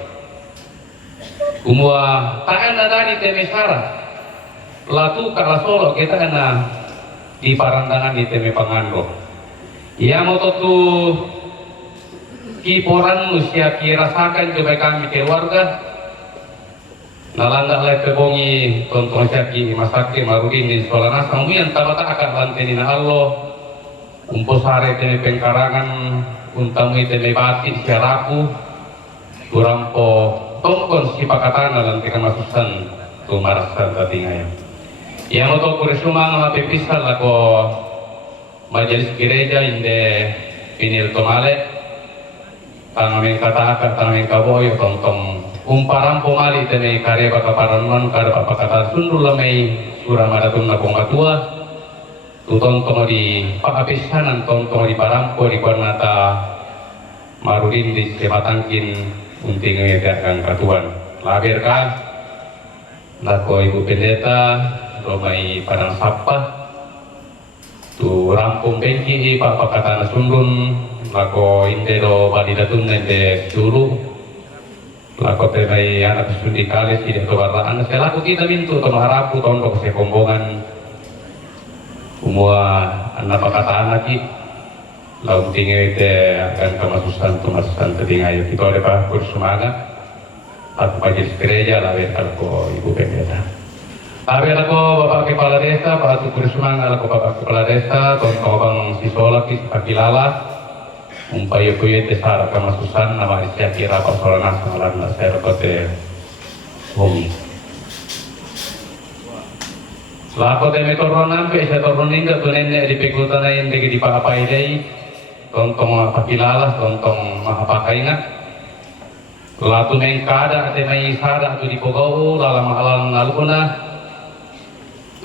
umua taan na dani teme sara latu kala solo kita na di parandangan di teme pangando iya mo to tu kiporan usia kirasakan coba kami keluarga nalanda lai pebongi tonton syaki masake marudin di sekolah nasang muyan tabata akan lanteni na allo umpo sare teme pengkarangan untamu teme bati siaraku kurampo tongkon si pakatana lantikan masusan tumarasan tatingaya yang untuk kurisumang mapipisal ako majelis gereja inde pinil tomale tangamin kataaka tangamin kaboyo tontong umparan pomali tene karya baka paranon kada papakata sundul lamai suramadatun na pongatua tutontono di pakapisanan tontono di parampo di kornata marudin di sebatangkin unting ngedakang katuan labir ka lako ibu pendeta romai padang sapa tu rampung bengki papakata na sundun lako indero badidatun nende suru lako temai anak studi kalis tidak kewarnaan saya laku kita mintu tono harapu tono ke kombongan semua anak pakata anak ki laung tinggi te akan kemasusan ketinggayu kita ada pak bersemangat atau majelis gereja lah ko ibu pendeta tapi ako bapak kepala desa pak atu bersemangat ako bapak kepala desa tono bang sisolak ki pakilala umpayo kuyo te sara kamasusan nama isya kira pasolan nasalan na sero kote homi lako te metoronan pe isya toronin ka tunenne di pekutan na yung degi di pakapai day tontong pakilalas tontong mahapakai nga latu mengkada te may sara tu di pogau lalang alang naluna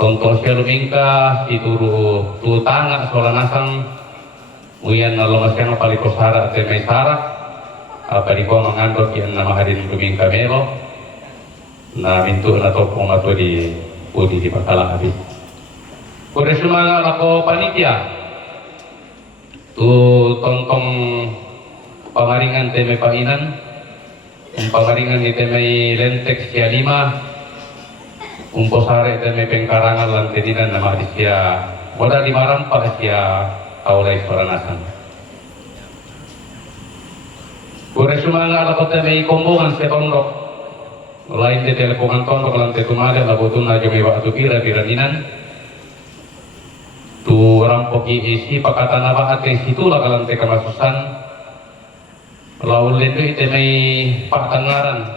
tontong siya lumingka ituru tutanga solan nasang muyan na lumasyang paliko sara at may sara apa di ko mangandot yan na mahadin luming kamero na minto na to kung ato di pudi di pagkalabi kung sumanga ako panitia tu tontong pamaringan te may painan pamaringan ni te may lentek siya 5 umposare te may pengkarangan lantedinan na mahadis siya wala di marampa siya awalay soranasan. Kure sumanga ala kota may kombongan sa tondok. Lain di telepongan tondok lang te tumada labutun na jumi waktu pira-piraninan. Tu rampoki isi pakata na ba ate situla kalang te kamasusan. Laul lendu ite may patangaran.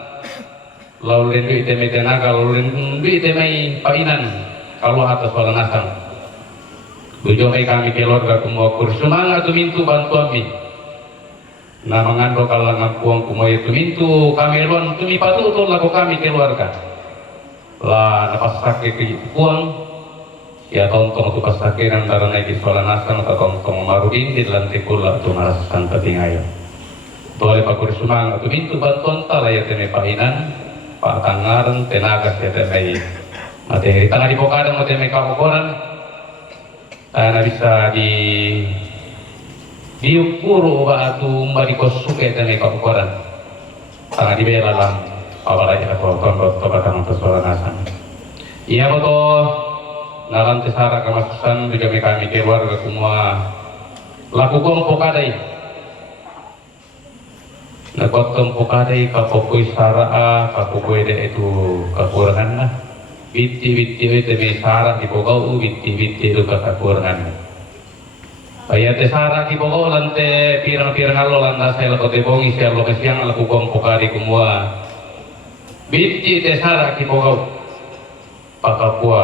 Laul lendu ite may tenaga, laul lendu ite may painan kalau atas soranasan. Tujuh may kami keluarga kumuakur semangat tumintu bantuan mi. Na mangando kalangan kuang kumoy tumintu kami luan tumipatu utol lako kami keluarga. La napasake ke kuang ya tontong tu pasake nang darana ki solanasan ka tontong marudin di lantai kula tu marasan tatingayo. Tole pakur semangat tumintu bantuan tala ya tene painan patangaran tenaga ya tene materi tangah di pokadang materi kapokoran na bisa diukuro ba atu marikos suke dan ikakukuran tanga dibela lang pabalay ako tondot to batang persolanasan iya mo to nalantes hara kamasusan juga may kami keluarga semua laku kong pokaday Nakotong pokade kapokoi saraa kapokoi de itu kekurangan lah. Bitti itu mesara di pokau bitti itu kekurangan. Ayat sara di pokau lante pirang-pirang halo landa saya lekote bongi saya lo kesiang laku kong pokade kumua. Bitti sara di pokau pakapua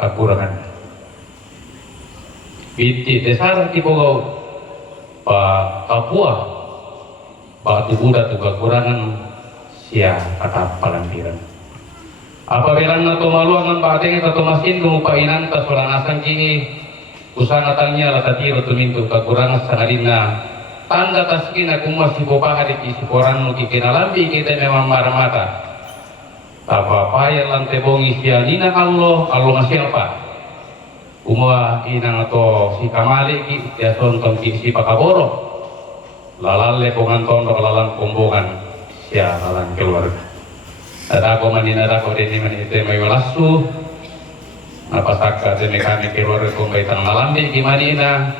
kekurangan. Bitti sara di pokau pakapua batu Buddha tu kekurangan sia kata palampiran. Apabila nato maluangan bateng atau masin lumupainan ta solanasan kini usana tangnya la tatiro tumintu kekurangan sangadina tanda taskina kumas si bobaha di kisi koran nu kikenalambi kita memang maramata. Tapa paya lante bongi sia nina Allah ngasiapa. Umua inang atau si kamali ki dia sontong ki si pakaboro. Lalalle ponganton lalang kombongan sia lalang keluarga. Ada ko manina ada ko deni manite may walasu. Napasaka demi kami keluarga ko may tang lalambi di Madina.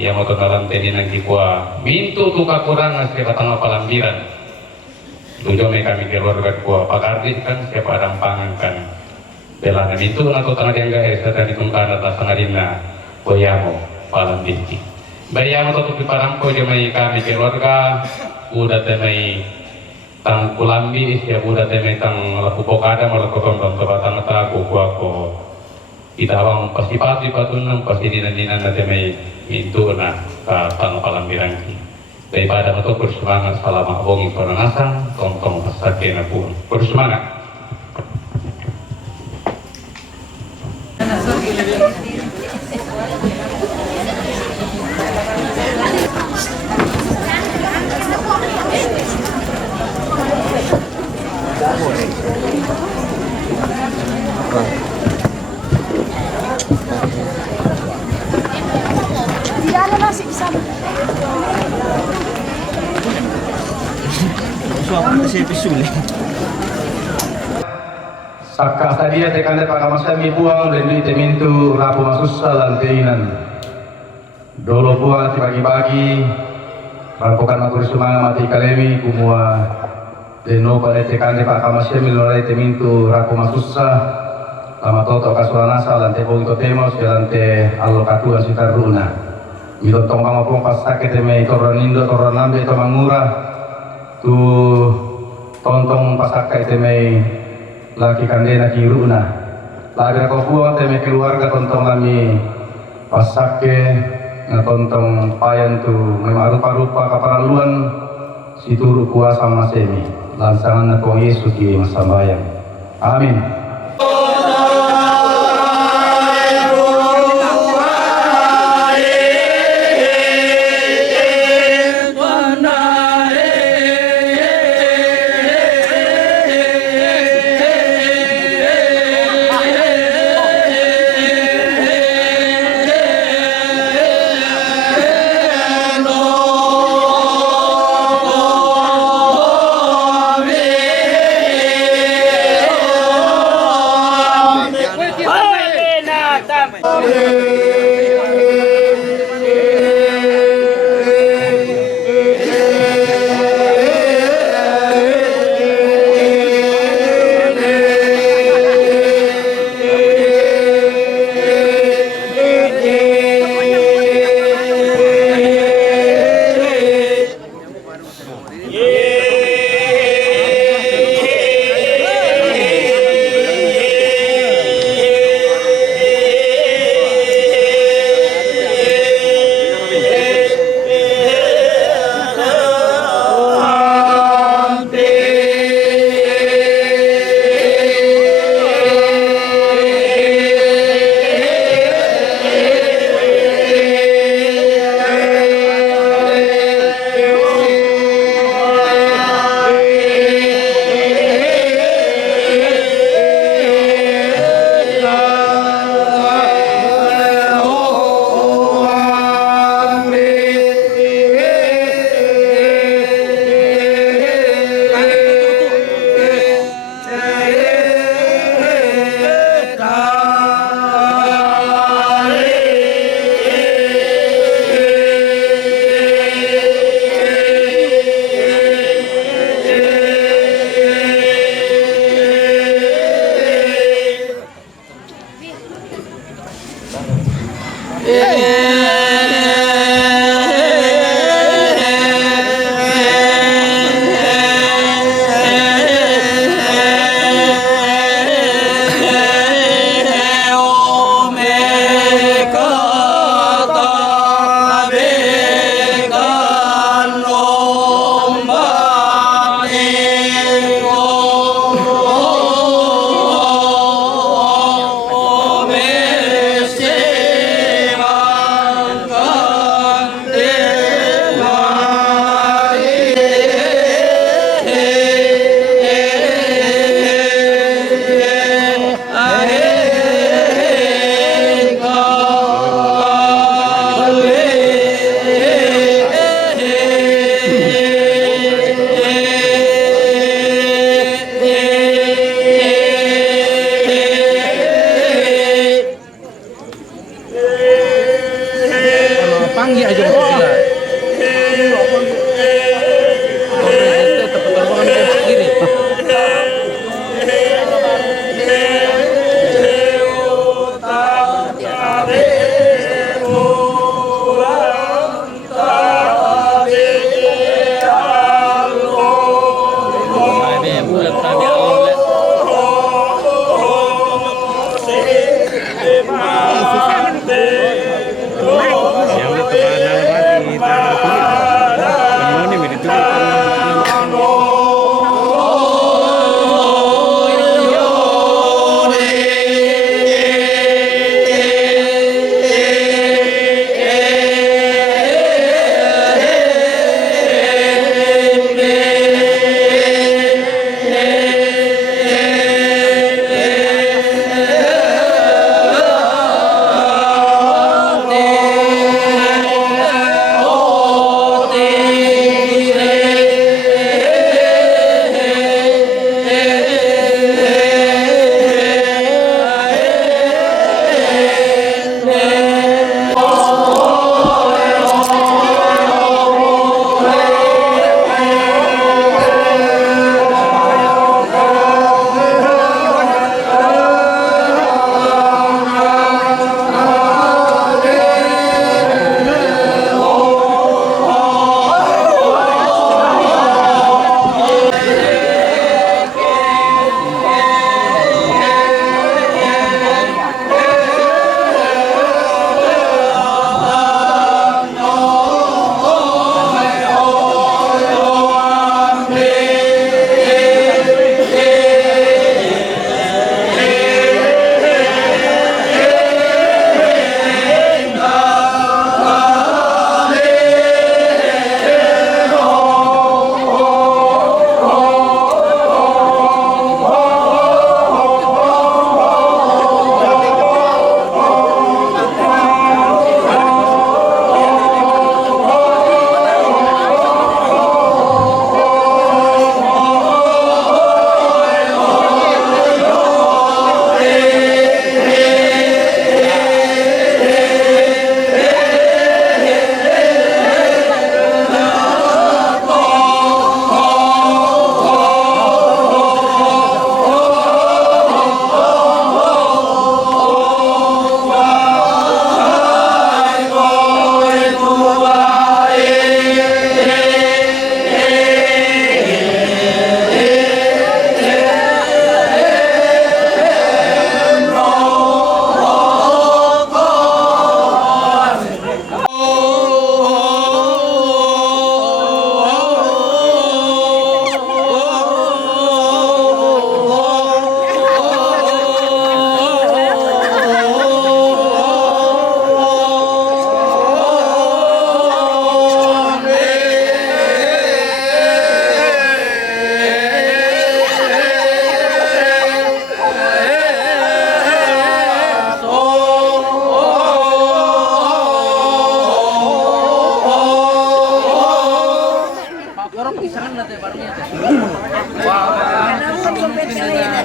Ia mo to nalante ni nang gikwa mintu tu kakurangan sia katang palambiran. Tujo may kami keluarga ko pagardi kan sia padang pangan kan. Bela na mintu na to tanga diangga esa tadi tungkana ta sangadina koyamo palambiti. Bayang atau tupi parangko jamai kami keluarga udah temai tang kulambi ya udah temai tang laku pokada malah koton dan tebatang ta kuku ako itawang pasti pati patunang pasti dinan na temai mintu na ka tang palambirangi daripada atau bersemangat selama bongi perangasan tongtong pasake na pun bersemangat. Tidak ada nasi di sana. Saka sadia tekande pakamasami buang lendu temintu rapu masussa lanteinan. Dolo buang ti bagi-bagi rampokan maturi sumanga mati kalemi kumua deno pada tekande pakamasami lolai temintu rapu masussa lama toto kasuranasa lante bongi totemos lante allo katua sitaruna. Mito tong pamapong pasake teme toranindo toranambe to mangura tu tontong pasaka teme laki kandena kiruna laga ko buang teme keluarga tontong kami pasake na tontong payan tu memang rupa-rupa kaparaluan situru kuasa masemi lansangan na kong Yesus ki masambayang. Amin.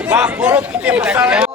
Pak, buruk kita